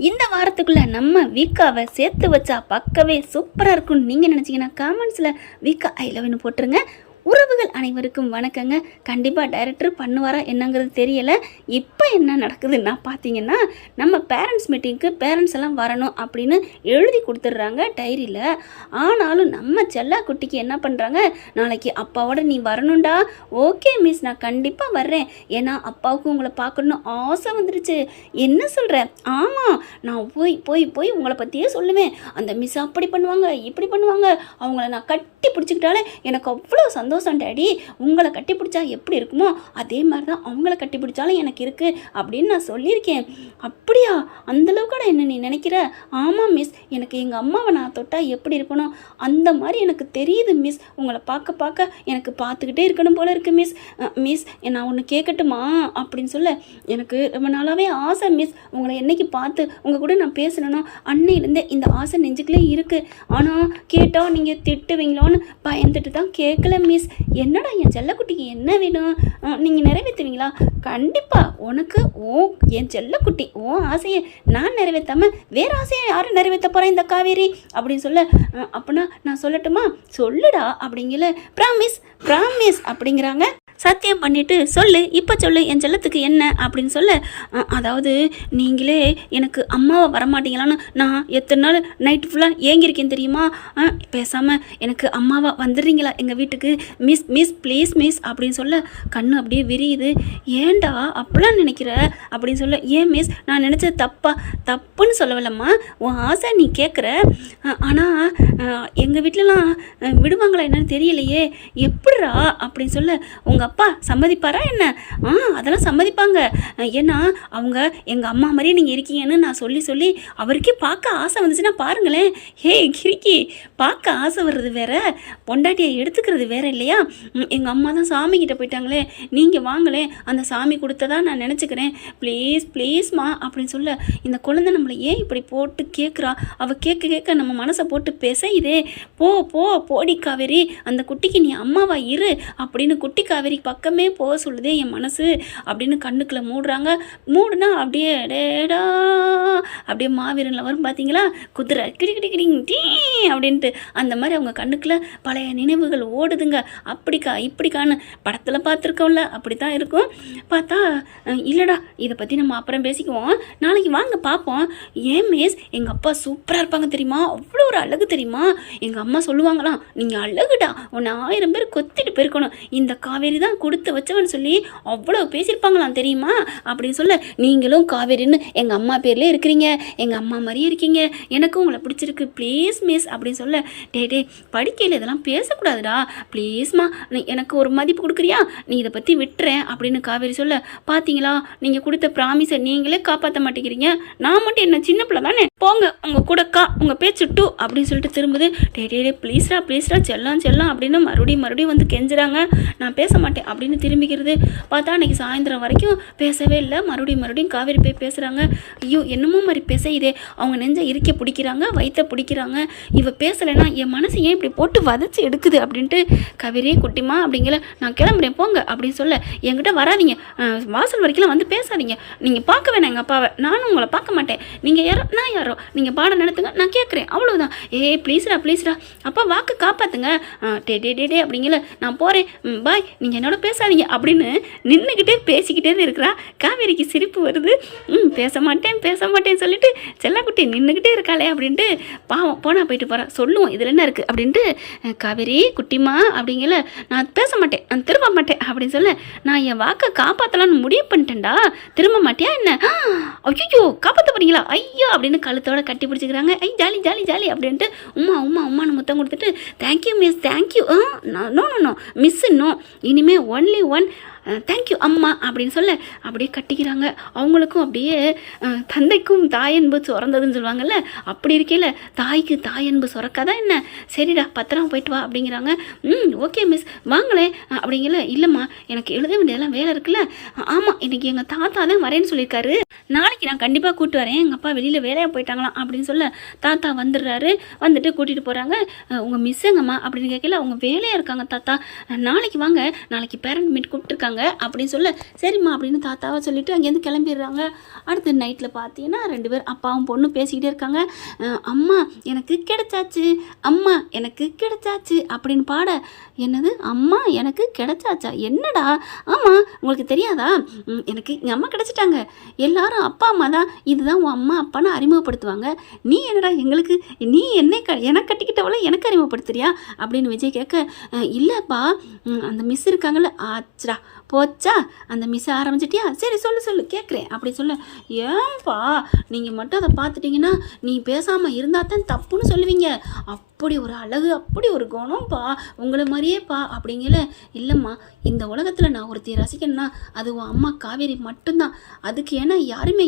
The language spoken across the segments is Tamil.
இந்த வாரத்துக்குள்ள நம்ம வீக்காவை சேர்த்து வச்சா பக்கவே சூப்பராக இருக்கும்னு நீங்கள் நினச்சிங்கன்னா காமெண்ட்ஸில் வீக்கா ஐ லவ்னு போட்டுருங்க. உறவுகள் அனைவருக்கும் வணக்கங்க. கண்டிப்பாக டைரக்டர் பண்ணுவாரா என்னங்கிறது தெரியலை. இப்போ என்ன நடக்குதுன்னா பார்த்தீங்கன்னா, நம்ம பேரண்ட்ஸ் மீட்டிங்க்கு பேரண்ட்ஸ் எல்லாம் வரணும் அப்படின்னு எழுதி கொடுத்துட்றாங்க டைரியில். ஆனாலும் நம்ம செல்லா குட்டிக்கு என்ன பண்ணுறாங்க, நாளைக்கு அப்பாவோட நீ வரணும்டா. ஓகே மிஸ், நான் கண்டிப்பாக வர்றேன், ஏன்னா அப்பாவுக்கு உங்களை பார்க்கணுன்னு ஆசை வந்துடுச்சு. என்ன சொல்கிறேன்? ஆமாம், நான் போய் போய் போய் உங்களை பற்றியே சொல்லுவேன். அந்த மிஸ் அப்படி பண்ணுவாங்க, இப்படி பண்ணுவாங்க, அவங்கள நான் கட்டி பிடிச்சிக்கிட்டாலே எனக்கு அவ்வளோ சந்தோஷம் டேடி. உங்களை கட்டி பிடிச்சா எப்படி இருக்குமோ அதே மாதிரி தான் அவங்கள கட்டி பிடிச்சாலும் எனக்கு இருக்குது அப்படின்னு நான் சொல்லியிருக்கேன். அப்படியா? அந்தளவுக்கட என்ன நீ நினைக்கிற? ஆமாம் மிஸ், எனக்கு எங்கள் அம்மாவை நான் தொட்டால் எப்படி இருக்கணும் அந்த மாதிரி எனக்கு தெரியுது மிஸ். உங்களை பார்க்க பார்க்க எனக்கு பார்த்துக்கிட்டே இருக்கணும் போல இருக்குது மிஸ். மிஸ், நான் ஒன்று கேட்கட்டுமா அப்படின்னு சொல்ல, எனக்கு ரொம்ப நாளாகவே ஆசை மிஸ், உங்களை என்னைக்கு பார்த்து உங்கள் கூட நான் பேசணும். அன்னையிலேருந்தே இந்த ஆசை நெஞ்சுக்குள்ளே இருக்குது. ஆனால் கேட்டால் நீங்கள் திட்டுவீங்களோன்னு பயந்துட்டு தான் கேட்கல மிஸ். என்னடா என் செல்லக்குட்டிக்கு என்ன வேணும், நீங்கள் நிறைவேற்றுவீங்களா? கண்டிப்பாக உனக்கு என் செல்லக்குட்டி ஆசையை நான் நிறைவேற்றாமல் வேறு ஆசையை யாரும் நிறைவேற்ற போகிறேன் இந்த காவேரி அப்படின்னு சொல்ல, அப்படின்னா நான் சொல்லட்டுமா? சொல்லுடா அப்படிங்கல. ப்ராமிஸ் ப்ராமிஸ் அப்படிங்கிறாங்க. சத்தியம் பண்ணிவிட்டு சொல்லு, இப்போ சொல்லு என் செல்லத்துக்கு என்ன அப்படின்னு சொல்ல, அதாவது நீங்களே எனக்கு அம்மாவை வரமாட்டீங்களான்னு நான் எத்தனை நாள் நைட்டு ஃபுல்லாக ஏங்கியிருக்கேன் தெரியுமா? பேசாமல் எனக்கு அம்மாவை வந்துடுறீங்களா எங்கள் வீட்டுக்கு மிஸ்? மிஸ் ப்ளீஸ் மிஸ் அப்படின்னு சொல்ல, கண்ணு அப்படியே விரியுது. ஏண்டா அப்படிலாம் நினைக்கிற அப்படின்னு சொல்ல, ஏன் மிஸ், நான் நினச்சது தப்புன்னு சொல்லவில்லம்மா, உன் ஆசை நீ கேட்குற. ஆனால் எங்கள் வீட்டிலலாம் விடுவாங்களா என்னன்னு தெரியலையே, எப்படிரா அப்படின்னு சொல்ல, உங்கள் அப்பா சம்மதிப்பாரா என்ன? அதெல்லாம் சம்மதிப்பாங்க. ஏன்னா அவங்க எங்கள் அம்மா மாதிரியே நீங்கள் இருக்கீங்கன்னு நான் சொல்லி சொல்லி அவருக்கே பார்க்க ஆசை வந்துச்சுன்னா பாருங்களேன். ஹே கிறுக்கி, பார்க்க ஆசை வர்றது வேற, பொண்டாட்டியை எடுத்துக்கிறது வேற இல்லையா? எங்கள் அம்மா தான் சாமிக்கிட்ட போயிட்டாங்களே, நீங்கள் வாங்களேன், அந்த சாமி கொடுத்ததா நான் நினச்சிக்கிறேன், ப்ளீஸ் ப்ளீஸ்மா அப்படின்னு சொல்ல, இந்த குழந்தை நம்மளை ஏன் இப்படி போட்டு கேட்குறா? அவள் கேட்க கேட்க நம்ம மனசை போட்டு பேசையுதே. போடி காவேரி, அந்த குட்டிக்கு நீ அம்மாவா இரு அப்படின்னு குட்டி காவேரி பக்கமே போக சொல்லுதே என் மனசு அப்படின்னு கண்ணுக்குள்ள மூடுறாங்க. மூடுனா அப்படியே டேடா அப்படியே மாவீரனில் வரும் பார்த்தீங்களா, குதிரை கிடிக்கிடிக்கிடிங் டீ அப்படின்ட்டு அந்த மாதிரி அவங்க கண்ணுக்குள்ள பழைய நினைவுகள் ஓடுதுங்க. அப்படிக்கா இப்படிக்கான்னு படத்தில் பார்த்துருக்கோம்ல, அப்படி தான் இருக்கும். பார்த்தா இல்லைடா, இதை பற்றி நம்ம அப்புறம் பேசிக்குவோம், நாளைக்கு வாங்க பார்ப்போம். ஏன் மிஸ், எங்கள் அப்பா சூப்பராக இருப்பாங்க தெரியுமா, அவ்வளோ ஒரு அழகு தெரியுமா? எங்கள் அம்மா சொல்லுவாங்களாம், நீங்கள் அழகுடா, உன்னை 1000 பேர் கொத்திட்டு போயிருக்கணும், இந்த காவேரி தான் கொடுத்து வச்சவன் சொல்லி அவ்வளோ பேசியிருப்பாங்களாம் தெரியுமா அப்படின்னு சொல்ல, நீங்களும் காவேரின்னு எங்கள் அம்மா பேர்லேயே இருக்கிறீங்க, எங்கள் அம்மா மாதிரியே இருக்கீங்க, எனக்கும் உங்களை பிடிச்சிருக்கு ப்ளீஸ் மிஸ் அப்படின்னு சொல்ல, டே படிக்கையில் இதெல்லாம் பேசக்கூடாதுடா ப்ளீஸ்மா, நீ எனக்கு ஒரு மதிப்பு கொடுக்குறியா, நீ இதை பற்றி விட்டுறேன் அப்படின்னு காவேரி சொல்ல, பார்த்தீங்களா நீங்கள் கொடுத்த ப்ராமிஸை நீங்களே காப்பாற்ற மாட்டேங்கிறீங்க, நான் மட்டும் என்ன சின்ன பிள்ளை தானே, போங்க உங்கள் கூடக்கா உங்கள் பேச்சு டூ அப்படின்னு சொல்லிட்டு திரும்புது. டே ப்ளீஸ்ரா செல்லாம் அப்படின்னு மறுபடியும் வந்து கெஞ்சுறாங்க. நான் பேச மாட்டேன் அப்படின்னு திரும்பிக்கிறது. பார்த்தா அன்றைக்கி சாயந்தரம் வரைக்கும் பேசவே இல்லை. மறுபடியும் காவேரி போய் பேசுகிறாங்க. ஐயோ என்னமோ மாதிரி பேசையுதே, அவங்க நெஞ்சை இறுக்க பிடிக்கிறாங்க, வயிற்ற பிடிக்கிறாங்க. இவ பேசலைன்னா என் மனசு ஏன் இப்படி போட்டு வதச்சி எடுக்குது அப்படின்ட்டு, காவேரி குட்டிமா அப்படிங்கிற, நான் கிளம்புறேன் போங்க அப்படின்னு சொல்ல, என்கிட்ட வராதிங்க, வாசல் வரைக்கும் வந்து பேசாதீங்க, நீங்கள் பார்க்க வேணாம் எங்கள் அப்பாவை, நானும் உங்களை பார்க்க மாட்டேன், நீங்கள் யாரோ நான் யாரோ, நீங்கள் பாடம் நடத்துங்க, நான் கேட்குறேன், அவ்வளோதான். ப்ளீஸ்ரா அப்பா வாக்கு காப்பாற்றுங்க. டே அப்படிங்கிற, நான் போகிறேன் பாய், நீங்கள் என்னோட பேசாதீங்க அப்படின்னு நின்றுக்கிட்டே பேசிக்கிட்டே இருக்கிறா. காவேரிக்கு சிரிப்பு வருது. பேச மாட்டேன் சொல்லிட்டு செல்லக்குட்டி நின்றுக்கிட்டே இருக்காளே அப்படின்ட்டு பாவம் போனா போயிட்டு போகிறா. சொல்லுவோம் இதில் என்ன இருக்குது அப்படின்ட்டு, காவேரி குட்டிமா அப்படிங்கல, நான் பேச மாட்டேன், நான் திரும்ப மாட்டேன் அப்படின்னு சொல்ல, நான் என் வாக்கை காப்பாற்றலான்னு முடிவு பண்ணிட்டேன்டா, திரும்ப மாட்டியா என்ன? ஐயோ காப்பாற்ற போறீங்களா? ஐயோ அப்படின்னு கழுத்தோட கட்டி பிடிச்சிக்கிறாங்க. ஜாலி அப்படின்ட்டு உம்மான்னு முத்தம் கொடுத்துட்டு, thank you miss thank you, no miss no, இனிமே ஒன்லி ஒன் தேங்க்யூ அம்மா அப்படின்னு சொல்ல அப்படியே கட்டிக்கிறாங்க. அவங்களுக்கும் அப்படியே தந்தைக்கும் தாயன்பு சுரந்ததுன்னு சொல்லுவாங்கல்ல, அப்படி இருக்கையில் தாய்க்கு தாயன்பு சுரக்காதான் என்ன? சரிடா பத்திரம் போயிட்டு வா அப்படிங்கிறாங்க. ஓகே மிஸ் வாங்களேன் அப்படிங்கல. இல்லைம்மா எனக்கு எழுத வேண்டியதெல்லாம் வேலை இருக்குல்ல. ஆமாம் இன்றைக்கி எங்கள் தாத்தா தான் வரேன்னு சொல்லியிருக்காரு, நாளைக்கு நான் கண்டிப்பாக கூப்பிட்டு வரேன், எங்கள் அப்பா வெளியில் வேலையாக போயிட்டாங்களாம் அப்படின்னு சொல்ல, தாத்தா வந்துடுறாரு. வந்துட்டு கூட்டிகிட்டு போகிறாங்க. உங்கள் மிஸ் எங்கம்மா அப்படின்னு கேட்கல, அவங்க வேலையாக இருக்காங்க தாத்தா, நாளைக்கு வாங்க, நாளைக்கு பேரண்ட் மீட் கூப்பிட்டுருக்காங்க இருக்காங்க அப்படின்னு சொல்ல, சரிம்மா அப்படின்னு தாத்தாவை சொல்லிவிட்டு அங்கேருந்து கிளம்பிடுறாங்க. அடுத்து நைட்டில் பார்த்தீங்கன்னா 2 பேர் அப்பாவும் பொண்ணும் பேசிக்கிட்டே இருக்காங்க. அம்மா எனக்கு கிடைச்சாச்சு, அம்மா எனக்கு கிடைச்சாச்சு அப்படின்னு பாட, என்னது அம்மா எனக்கு கிடைச்சாச்சா, என்னடா, ஆமாம் உங்களுக்கு தெரியாதா, எனக்கு எங்கள் அம்மா கிடச்சிட்டாங்க, எல்லாரும் அப்பா அம்மா தான், இதுதான் உன் அம்மா அப்பான்னு அறிமுகப்படுத்துவாங்க, நீ என்னடா எங்களுக்கு, நீ என்னை எனக்கு கட்டிக்கிட்டவளை எனக்கு அறிமுகப்படுத்துறியா அப்படின்னு விஜய் கேட்க, இல்லைப்பா அந்த மிஸ் இருக்காங்கல்ல, ஆச்சா போச்சா அந்த மிஸ் ஆரம்பிச்சிட்டியா, சரி சொல்லு கேட்குறேன் அப்படி சொல்ல, ஏன்பா நீங்கள் மட்டும் அதை பார்த்துட்டிங்கன்னா நீ பேசாமல் இருந்தால் தான் தப்புன்னு சொல்லுவீங்க, அப்படி ஒரு அழகு அப்படி ஒரு குணம்ப்பா உங்களை மாதிரியேப்பா அப்படிங்கல, இல்லைம்மா இந்த உலகத்தில் நான் ஒருத்தையை ரசிக்கணும்னா அது உன் அம்மா காவேரி மட்டும்தான், அதுக்கு ஏன்னா யாருமே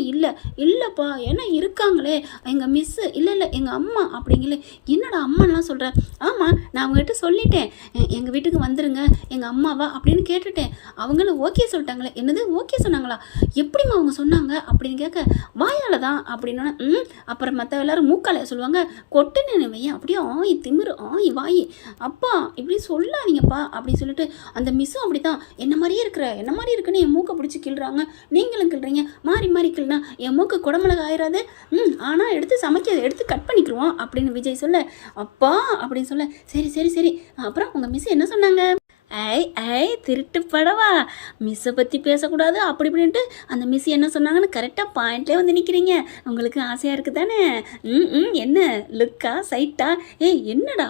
இல்லைப்பா ஏன்னா இருக்காங்களே எங்கள் மிஸ்ஸு, இல்லை எங்கள் அம்மா அப்படிங்கல, என்னடா அம்மாலாம் சொல்கிறேன், ஆமாம் நான் அவங்ககிட்ட சொல்லிட்டேன் எங்கள் வீட்டுக்கு வந்துருங்க எங்கள் அம்மாவா அப்படின்னு கேட்டுட்டேன், அவங்களும் ஓகே சொல்லிட்டாங்களே, என்னது ஓகே சொன்னாங்களா, எப்படிம்மா அவங்க சொன்னாங்க அப்படின்னு கேட்க, வாயால் தான் அப்படின்னா, அப்புறம் மற்ற எல்லாரும் மூக்காலைய சொல்லுவாங்க, கொட்டுன்னு வையன் அப்படியே ஆய் திமிரு ஆய் வாய், அப்பா இப்படி சொல்லாதீங்கப்பா அப்படின்னு சொல்லிட்டு, அந்த மிஸ்ஸும் அப்படி தான் என்ன மாதிரியே இருக்குன்னு என் மூக்கை பிடிச்சி கிள்றாங்க, நீங்களும் கிள்றீங்க, மாறி கிள்னா என் மூக்கு குடமிளகு ஆயிராது, ஆனால் எடுத்து கட் பண்ணிக்கிடுவோம் அப்படின்னு விஜய் சொல்ல, அப்பா அப்படின்னு சொல்ல, சரி அப்புறம் உங்கள் மிஸ் என்ன சொன்னாங்க, திருட்டு படவா, மிஸ்ஸை பற்றி பேசக்கூடாது அப்படி இப்படின்ட்டு அந்த மிஸ் என்ன சொன்னாங்கன்னு கரெக்டாக பாயிண்ட்லேயே வந்து நிற்கிறீங்க, உங்களுக்கு ஆசையாக இருக்குது தானே, என்ன லுக்கா சைட்டா, என்னடா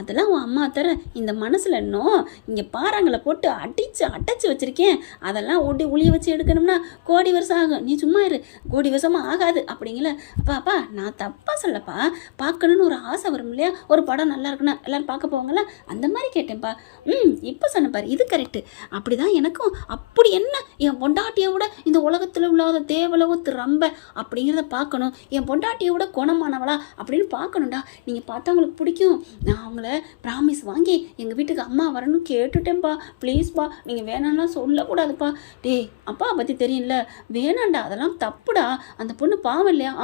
அதெல்லாம் உன் அம்மா தர இந்த மனசில் இன்னும் இங்கே பாறாங்களை போட்டு அடைச்சி வச்சுருக்கேன், அதெல்லாம் ஓட்டி உளிய வச்சு எடுக்கணும்னா கோடி வருஷம் ஆகும், நீ சும்மா இரு, கோடி வருஷமாக ஆகாது அப்படிங்கல, அப்பா நான் தப்பாக சொல்லப்பா, பார்க்கணுன்னு ஒரு ஆசை வரும் இல்லையா, ஒரு படம் நல்லா இருக்குன்னா எல்லோரும் பார்க்க போவாங்களா, அந்த மாதிரி கேட்டேன்ப்பா, இப்போ சொன்ன பாரு இது கரெக்டு, அப்படி தான் எனக்கும், அப்படி என்ன என் பொண்டாட்டியை விட இந்த உலகத்தில் உள்ளாத தேவலவோ திரம்ப அப்படிங்கிறத பார்க்கணும், என் பொண்டாட்டியை விட குணமானவளா அப்படின்னு பார்க்கணும்டா, நீங்கள் பார்த்தா உங்களுக்கு பிடிக்கும், நான் அவங்கள ப்ராமிஸ் வாங்கி எங்கள் வீட்டுக்கு அம்மா வரணும்னு கேட்டுட்டேன்ப்பா, ப்ளீஸ்ப்பா நீங்கள் வேணாம்னா சொல்லக்கூடாதுப்பா, டேய் அப்பா பற்றி தெரியல வேணாண்டா அதெல்லாம் தப்புடா, அந்த பொண்ணு பாவம் இல்லையா,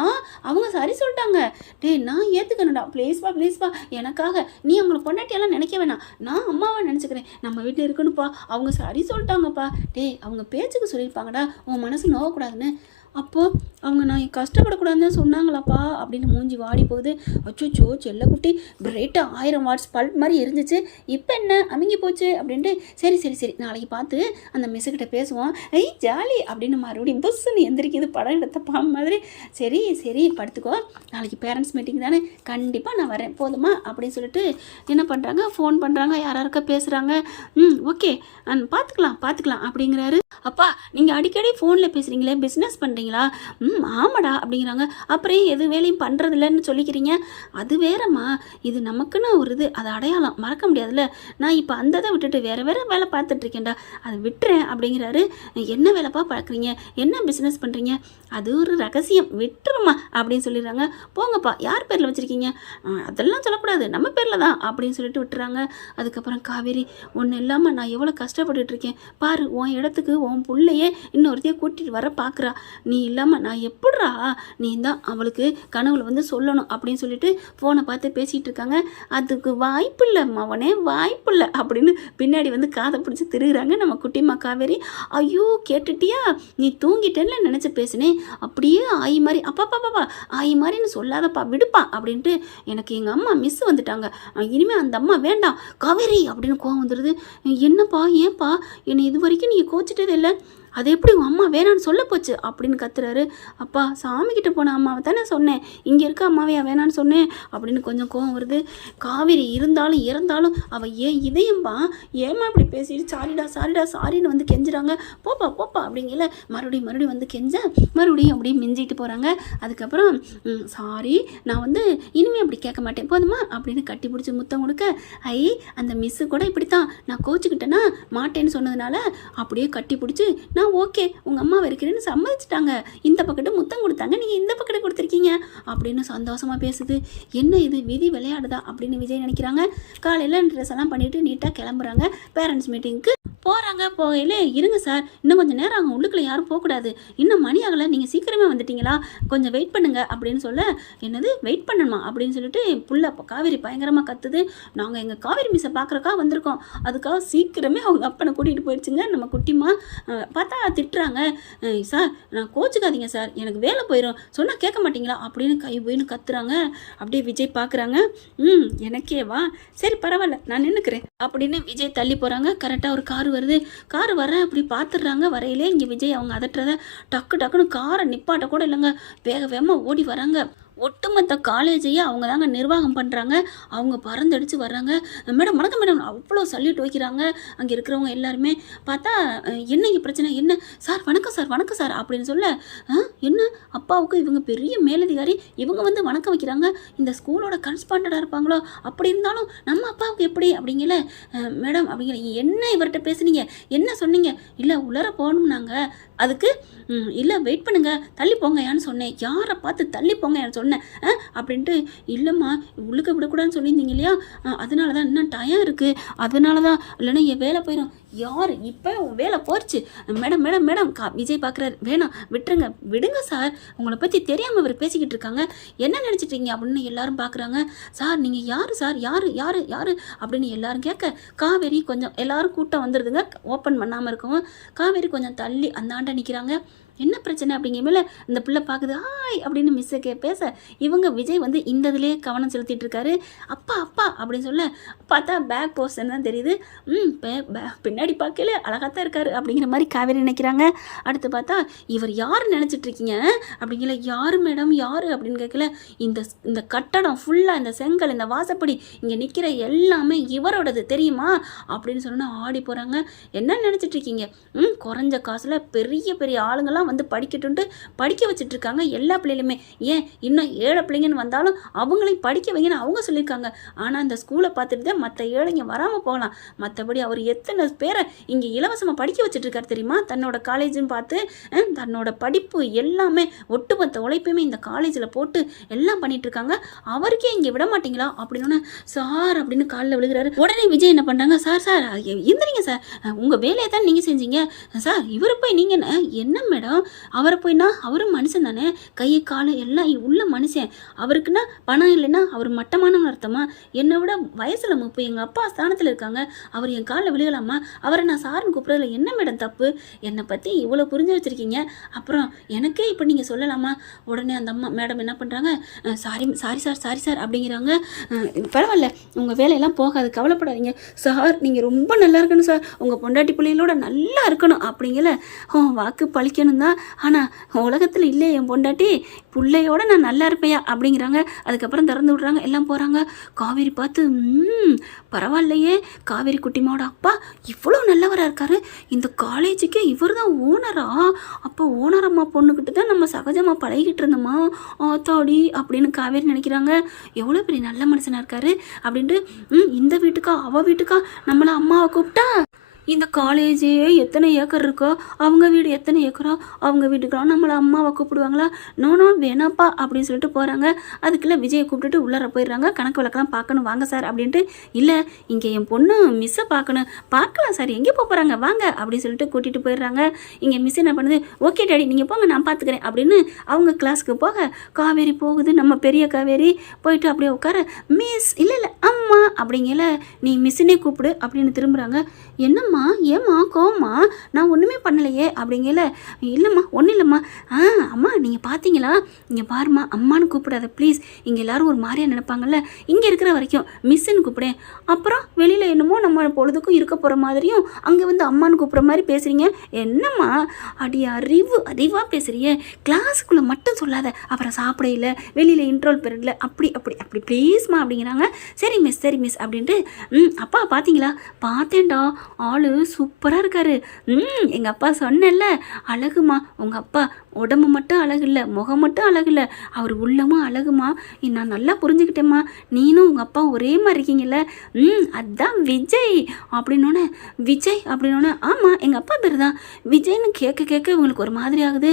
அவங்க சரி சொல்லிட்டாங்க, டேய் நான் ஏற்றுக்கணும்டா ப்ளீஸ்ப்பா எனக்காக நீ அவங்கள பொண்டாட்டியெல்லாம் நினைக்க வேணாம், நான் அம்மாவை நினச்சிக்கிறேன், நம்ம வீட்டில் இருக்கணும்ப்பா, அவங்க சரி சொல்லிட்டாங்கப்பா, டேய் அவங்க பேச்சுக்கு சொல்லியிருப்பாங்கடா உன் மனசு நோவக்கூடாதுன்னு, அப்போது அவங்க நான் கஷ்டப்படக்கூடாதுன்னு சொன்னாங்களாப்பா அப்படின்னு மூஞ்சி வாடி போகுது, அச்சோச்சோ செல்லக்குட்டி பிரைட்டாக 1000 வாட்ஸ் பல்ப் மாதிரி இருந்துச்சு, இப்போ என்ன அமுங்கி போச்சு அப்படின்ட்டு, சரி நாளைக்கு பார்த்து அந்த மிஸ்ஸுக்கிட்ட பேசுவோம், ஜாலி அப்படின்னு மறுபடியும் புஸ்ஸுன்னு எந்திரிக்குது படம் எடுத்த பாம்பு மாதிரி, சரி படுத்துக்கோ, நாளைக்கு பேரண்ட்ஸ் மீட்டிங் தானே கண்டிப்பாக நான் வரேன் போதுமா அப்படின்னு சொல்லிட்டு என்ன பண்ணுறாங்க, ஃபோன் பண்ணுறாங்க, யாராருக்கா பேசுகிறாங்க, ஓகே பார்த்துக்கலாம் அப்படிங்கிறாரு, அப்பா நீங்கள் அடிக்கடி ஃபோனில் பேசுகிறீங்களே பிஸ்னஸ் பண்ணுறீங்களா, ஆமாடா அப்படிங்கிறாங்க, அப்புறம் எது வேலையும் பண்ணுறதில்லன்னு சொல்லிக்கிறீங்க, அது வேறம்மா, இது நமக்குன்னு ஒரு இது, அது அடையாளம் மறக்க முடியாதுல்ல, நான் இப்போ அந்த இதை விட்டுட்டு வேறு வேலை பார்த்துட்ருக்கேன்டா, அதை விட்டுறேன் அப்படிங்கிறாரு, என்ன வேலைப்பா பார்க்குறீங்க, என்ன பிஸ்னஸ் பண்ணுறீங்க, அது ஒரு ரகசியம் விட்டுருமா அப்படின்னு சொல்லிடுறாங்க, போங்கப்பா யார் பேரில் வச்சுருக்கீங்க, அதெல்லாம் சொல்லக்கூடாது நம்ம பேரில் தான் அப்படின்னு சொல்லிட்டு விட்டுறாங்க. அதுக்கப்புறம் காவேரி, ஒன்றும் இல்லாமல் நான் எவ்வளோ கஷ்டப்பட்டுட்ருக்கேன் பாரு, உன் இடத்துக்கு உன் பிள்ளையே இன்னொருத்தையே கூட்டிகிட்டு வர பார்க்குறா, நீ இல்லாமல் நான் எப்படிறா, நீ தான் அவளுக்கு கனவுல வந்து சொல்லணும் அப்படின்னு சொல்லிட்டு ஃபோனை பார்த்து பேசிகிட்டு இருக்காங்க, அதுக்கு வாய்ப்பில்லை மவனே வாய்ப்பில்லை அப்படின்னு பின்னாடி வந்து காதை பிடிச்சி திருகிறாங்க நம்ம குட்டிமா காவேரி, ஐயோ கேட்டுட்டியா நீ தூங்கிட்டேன்னு நினச்சி பேசினேன், அப்படியே ஆயி மாதிரி அப்பா ஆயி மாதிரின்னு சொல்லாதப்பா விடுப்பா அப்படின்ட்டு, எனக்கு எங்கள் அம்மா மிஸ் வந்துட்டாங்க, இனிமேல் அந்த அம்மா வேண்டாம் காவேரி அப்படின்னு கோவம் வந்துடுது, என்னப்பா ஏன்ப்பா என்னை இது வரைக்கும் நீங்கள் கோச்சிட்டதே இல்லை, அது எப்படி உன் அம்மா வேணான்னு சொல்ல போச்சு அப்படின்னு கத்துறாரு, அப்பா சாமிக்கிட்ட போன அம்மாவை தானே சொன்னேன், இங்கே இருக்க அம்மாவையா வேணான்னு சொன்னேன் அப்படின்னு கொஞ்சம் கோவம் வருது, காவேரி இருந்தாலும் இறந்தாலும் அவள் ஏன் இதயம்பா, ஏமா இப்படி பேசிட்டு சாரின்னு வந்து கெஞ்சுறாங்க, போப்பா அப்படிங்கல மறுபடியும் வந்து கெஞ்ச மறுபடியும் அப்படியே மிஞ்சிட்டு போகிறாங்க. அதுக்கப்புறம் சாரி நான் வந்து இனிமேல் அப்படி கேட்க மாட்டேன் போதுமா அப்படின்னு கட்டி பிடிச்சி முத்தம் கொடுக்க, அந்த மிஸ்ஸு கூட இப்படித்தான் நான் கோச்சுக்கிட்டேன்னா மாட்டேன்னு சொன்னதுனால அப்படியே கட்டி பிடிச்சி, நான் ஓகே உங்கள் அம்மா இருக்கிறேன்னு சம்மதிச்சிட்டாங்க, இந்த பக்கத்து முத்தம் கொடுத்தாங்க, நீங்கள் இந்த பக்கத்து கொடுத்துருக்கீங்க அப்படின்னு சந்தோஷமாக பேசுது, என்ன இது விதி விளையாடுதா அப்படின்னு விஜய் நினைக்கிறாங்க. காலையில் ட்ரெஸ் எல்லாம் பண்ணிவிட்டு நீட்டாக கிளம்புறாங்க பேரண்ட்ஸ் மீட்டிங்க்கு. போகிறாங்க. போகையிலே இருங்க சார், இன்னும் கொஞ்சம் நேரம் அங்கே உள்ளுக்குள்ளே யாரும் போகக்கூடாது, இன்னும் மணி ஆகலை, நீங்கள் சீக்கிரமே வந்துட்டீங்களா, கொஞ்சம் வெயிட் பண்ணுங்க அப்படின்னு சொல்ல, என்னது வெயிட் பண்ணணுமா அப்படின்னு சொல்லிட்டு புள்ள காவேரி பயங்கரமாக கத்துது. நாங்கள் எங்கள் காவேரி மிஸ்ஸை பார்க்குறக்கா வந்திருக்கோம், அதுக்காக சீக்கிரமே அவங்க அப்பனை கூட்டிகிட்டு போயிடுச்சுங்க நம்ம குட்டிமா. பார்த்தா திட்டுறாங்க, சார் நான் கோச்சுக்காதீங்க சார், எனக்கு வேலை போயிடும், சொன்னால் கேட்க மாட்டீங்களா அப்படின்னு கை போயின்னு கத்துறாங்க. அப்படியே விஜய் பார்க்குறாங்க. எனக்கேவா, சரி பரவாயில்ல நான் நின்றுக்கிறேன் அப்படின்னு விஜய் தள்ளி போகிறாங்க. கரெக்டாக ஒரு கார் வருது. கார் வர அப்படி பார்த்துடுறாங்க. வரையிலே இங்கே விஜய் அவங்க அதட்டுறத டக்குன்னு காரை நிப்பாட்ட கூட இல்லைங்க, வேக வேகமாக ஓடி வராங்க. ஒட்டுமொத்த காலேஜையே அவங்க தாங்க நிர்வாகம் பண்ணுறாங்க. அவங்க பறந்தடிச்சு வர்றாங்க. மேடம் வணக்கம் மேடம், அவ்வளோ சல்யூட் வைக்கிறாங்க அங்கே இருக்கிறவங்க எல்லாருமே. பார்த்தா என்ன இங்கே பிரச்சனை, என்ன சார் வணக்கம் சார் அப்படின்னு சொல்ல, என்ன அப்பாவுக்கு இவங்க பெரிய மேலதிகாரி, இவங்க வந்து வணக்கம் வைக்கிறாங்க, இந்த ஸ்கூலோட கரஸ்பாண்டடாக இருப்பாங்களோ, அப்படி இருந்தாலும் நம்ம அப்பாவுக்கு எப்படி அப்படிங்கல. மேடம் அப்படிங்கிற, என்ன இவர்கிட்ட பேசுனீங்க, என்ன சொன்னீங்க, இல்லை உள்ளர போகணும்னாங்க, அதுக்கு இல்லை வெயிட் பண்ணுங்க, தள்ளி போங்கயான்னு சொன்னேன், யாரை பார்த்து தள்ளி போங்கயான்னு சொன்னேன் அப்படின்ட்டு. இல்லைம்மா உள்ளுக்க விடக்கூடாதுன்னு சொல்லியிருந்தீங்க இல்லையா, அதனால தான் இன்னும் டயம் இருக்குது, அதனால தான், இல்லைன்னா என் வேலை போயிடும். யார் இப்போ உன் வேலை போச்சு மேடம் மேடம் மேடம் விஜய் பார்க்குறாரு. வேணாம் விட்டுருங்க, விடுங்க சார், உங்களை பற்றி தெரியாமல் இவர் பேசிக்கிட்டு இருக்காங்க, என்ன நினச்சிட்ருக்கீங்க அப்படின்னு எல்லாரும் பார்க்குறாங்க. சார் நீங்கள் யார் சார், யார் அப்படின்னு எல்லாரும் கேட்க, காவேரி கொஞ்சம் எல்லாரும் கூட்டம் வந்துடுதுங்க, ஓப்பன் பண்ணாமல் இருக்கவும் காவேரி கொஞ்சம் தள்ளி அந்த ஆண்டை நிற்கிறாங்க. என்ன பிரச்சனை அப்படிங்கிற மேலே இந்த பிள்ளை பார்க்குது. ஹாய் அப்படின்னு மிஸ்ஸை பேச, இவங்க விஜய் வந்து இந்த இதுலேயே கவனம் செலுத்திட்டு இருக்காரு. அப்பா அப்படின்னு சொல்ல, பார்த்தா பேக் போஸ்டன் தான் தெரியுது. பின்னாடி பார்க்கல அழகாத்தான் இருக்காரு அப்படிங்கிற மாதிரி காவேரி நினைக்கிறாங்க. அடுத்து பார்த்தா இவர் யார் நினச்சிட்ருக்கீங்க அப்படிங்கிற, யார் மேடம் யார் அப்படின்னு கேட்கல, இந்த கட்டடம் ஃபுல்லாக, இந்த செங்கல், இந்த வாசப்படி, இங்கே நிற்கிற எல்லாமே இவரோடது தெரியுமா அப்படின்னு சொன்னால் ஆடி போகிறாங்க. என்ன நினச்சிட்ருக்கீங்க, குறைஞ்ச காசில் பெரிய பெரிய ஆளுங்கள்லாம் வந்து படிக்கட்டுன்ட்டு படிக்க வச்சுட்ருக்காங்க எல்லா பிள்ளைகளுமே. ஏன் இன்னும் ஏழை பிள்ளைங்கன்னு வந்தாலும் அவங்களையும் படிக்க வைங்கன்னு அவங்க சொல்லியிருக்காங்க. ஆனால் அந்த ஸ்கூலை பார்த்துட்டு தான் மற்ற ஏழைங்க வராமல் போகலாம். மற்றபடி அவர் எத்தனை பேரை இங்கே இலவசமாக படிக்க வச்சுட்ருக்காரு தெரியுமா, தன்னோட காலேஜுன்னு பார்த்து, தன்னோட படிப்பு எல்லாமே ஒட்டுமொத்த உழைப்பையுமே இந்த காலேஜில் போட்டு எல்லாம் பண்ணிகிட்ருக்காங்க. அவருக்கே இங்கே விட மாட்டீங்களா அப்படின்னு சார் அப்படின்னு காலில் விழுகிறாரு. உடனே விஜய் என்ன பண்ணுறாங்க, சார் எந்திரிங்க சார், உங்கள் வேலையை தான் நீங்கள் செஞ்சீங்க சார், இவரை போய் நீங்கள் என்ன மேடம், அவரை போய்னா அவரும் மனுஷன் தானே, கை காலு எல்லாம் உள்ள மனுஷன், அவருக்குன்னா பணம் இல்லைன்னா அவர் மட்டமான அர்த்தமா, என்னை விட வயசில் 30, எங்கள் அப்பா ஸ்தானத்தில் இருக்காங்க, அவர் என் காலில் விழுகலாமா, அவரை நான் சாருன்னு கூப்பிட்றதுல என்ன மேடம் தப்பு, என்னை பற்றி இவ்வளோ புரிஞ்சு வச்சுருக்கீங்க, அப்புறம் எனக்கே இப்போ நீங்கள் சொல்லலாமா. உடனே அந்த அம்மா மேடம் என்ன பண்ணுறாங்க, சாரி சார் அப்படிங்கிறாங்க. பரவாயில்ல, உங்கள் வேலையெல்லாம் போகாது, கவலைப்படாதீங்க சார், நீங்கள் ரொம்ப நல்லா இருக்கணும் சார், உங்கள் பொண்டாட்டி பிள்ளைகளோட நல்லா இருக்கணும் அப்படிங்கல. வாக்கு பழிக்கணும் தான், ஆனால் உலகத்தில் இல்லை என் பொண்டாட்டி, பிள்ளையோட நான் நல்லா இருப்பையா அப்படிங்கிறாங்க. அதுக்கப்புறம் திறந்து விட்றாங்க, எல்லாம் போகிறாங்க. காவேரி பார்த்து, பரவாயில்லையே, காவேரி குட்டிமாவோட அப்பா இவ்வளோ நல்லவராக இருக்காரு, இந்த காலேஜுக்கே இவர் தான் ஓனரா, அப்போ ஓனரம்மா பொண்ணுக்கிட்ட தான் நம்ம சகஜமாக பழகிட்டு இருந்தோமா, ஆத்தாடி அப்படின்னு காவேரி நினைக்கிறாங்க. எவ்வளோ பெரிய நல்ல மனுஷனாக இருக்காரு அப்படின்ட்டு. இந்த வீட்டுக்கா அவள் வீட்டுக்கா நம்மளை அம்மாவை கூப்பிட்டா, இந்த காலேஜே எத்தனை ஏக்கர் இருக்கோ, அவங்க வீடு எத்தனை ஏக்கரோ, அவங்க வீட்டுக்கெல்லாம் நம்மளை அம்மாவை கூப்பிடுவாங்களா, நோ வேணாப்பா அப்படின்னு சொல்லிட்டு போகிறாங்க. அதுக்குள்ளே விஜயை கூப்பிட்டுட்டு உள்ளார போயிடுறாங்க. கணக்கு விளக்கெல்லாம் பார்க்கணும் வாங்க சார் அப்படின்ட்டு. இல்லை இங்கே என் பொண்ணு மிஸ்ஸை பார்க்கலாம் சார், எங்கே போகிறாங்க வாங்க அப்படின்னு சொல்லிட்டு கூட்டிகிட்டு போயிடுறாங்க. இங்கே மிஸ் என்ன பண்ணுது, ஓகே டாடி நீங்கள் போங்க நான் பார்த்துக்கிறேன் அப்படின்னு அவங்க கிளாஸுக்கு போக, காவேரி போகுது, நம்ம பெரிய காவேரி போயிட்டு அப்படியே உட்கார, மிஸ் இல்லை அம்மா அப்படிங்கல, நீ மிஸ்ஸுனே கூப்பிடு அப்படின்னு திரும்புகிறாங்க. என்னம்மா ஏம்மா கோவமா, நான் ஒன்றுமே பண்ணலையே அப்படிங்கல. இல்லைம்மா ஒன்றும் இல்லைம்மா. அம்மா நீங்கள் பார்த்தீங்களா, இங்கே பாருமா அம்மானு கூப்பிடாத ப்ளீஸ், இங்கே எல்லோரும் ஒரு மாதிரியாக நினைப்பாங்கல்ல, இங்கே இருக்கிற வரைக்கும் மிஸ்ஸுன்னு கூப்பிடேன், அப்புறம் வெளியில் என்னமோ நம்ம பொழுதுக்கும் இருக்க போகிற மாதிரியும் அங்கே வந்து அம்மானு கூப்பிட்ற மாதிரி பேசுகிறீங்க, என்னம்மா அடி அறிவாக பேசுகிறீங்க, கிளாஸுக்குள்ளே மட்டும் சொல்லாத, அப்புறம் சாப்பிடையில வெளியில் இன்ட்ரோல் பீரியடில் அப்படி ப்ளீஸ்மா அப்படிங்கிறாங்க. சரி மிஸ் அப்படின்ட்டு. அப்பா பார்த்தீங்களா, பார்த்தேன்டா, ஆளு சூப்பராக இருக்காரு. எங்கள் அப்பா சொன்னேன்ல, அழகுமா உங்கள் அப்பா, உடம்பு மட்டும் அழகு இல்லை, முகம் மட்டும் அழகு இல்லை, அவர் உள்ளமும் அழகுமா, நான் நல்லா புரிஞ்சுக்கிட்டேம்மா, நீனும் உங்கள் அப்பா ஒரே மாதிரி இருக்கீங்கல்ல, அதுதான் விஜய் அப்படின்னோடனே. விஜய் அப்படின்னோடனே, ஆமாம் எங்கள் அப்பா பேர் தான் விஜய்னு கேட்க உங்களுக்கு ஒரு மாதிரி ஆகுது,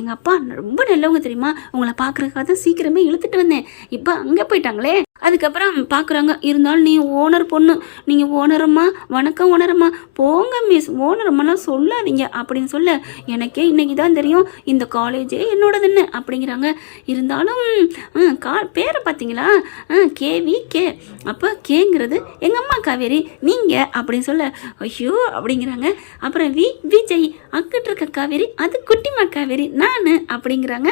எங்கள் அப்பா ரொம்ப நல்லவங்க தெரியுமா, உங்களை பார்க்குறதுக்காக தான் சீக்கிரமே இழுத்துட்டு வந்தேன், இப்போ அங்கே போயிட்டாங்களே அதுக்கப்புறம் பார்க்குறாங்க. இருந்தாலும் நீ ஓனர் பொண்ணு, நீங்கள் ஓனரம்மா, வணக்கம் ஓனரம்மா, போங்க மிஸ், ஓனரம்மாலாம் சொல்லாதீங்க அப்படின்னு சொல்ல, எனக்கே இன்னைக்கு தான் தெரியும் இந்த காலேஜே என்னோடதுன்னு அப்படிங்கிறாங்க. இருந்தாலும் பேரை பார்த்தீங்களா, கேவி கே, அப்போ கேங்கிறது எங்கள் அம்மா காவேரி, நீங்கள் அப்படின்னு சொல்ல, ஐயோ அப்படிங்கிறாங்க. அப்புறம் விஜய், அக்கிட்டு இருக்க காவேரி அது குட்டிமா காவேரி நான் அப்படிங்கிறாங்க.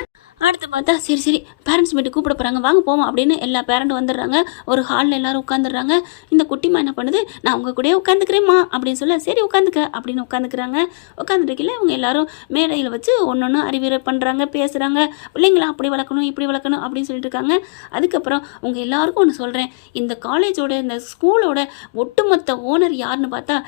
அடுத்து பார்த்தா சரி பேரண்ட்ஸ் மீட்டு கூப்பிட போகிறாங்க, வாங்க போவோம் அப்படின்னு எல்லா பேரண்ட்டும் வந்துடுறாங்க. ஒரு ஹாலில் எல்லோரும் உட்காந்துடுறாங்க. இந்த குட்டிமா என்ன பண்ணுது, நான் உங்கள் கூடயே உட்காந்துக்கிறேம்மா அப்படின்னு சொல்ல, சரி உட்காந்துக்க அப்படின்னு உட்காந்துக்கிறாங்க. உட்காந்துருக்கல இவங்க எல்லாரும் மேடையில் வச்சு ஒன்று அறிவுரை பண்ணுறாங்க, பேசுகிறாங்க. பிள்ளைங்களா அப்படி வளர்க்கணும் இப்படி வளர்க்கணும் அப்படின்னு சொல்லிட்டு இருக்காங்க. அதுக்கப்புறம் உங்கள் எல்லாருக்கும் ஒன்று சொல்கிறேன், இந்த காலேஜோட இந்த ஸ்கூலோட ஒட்டுமொத்த ஓனர் யாருன்னு பார்த்தா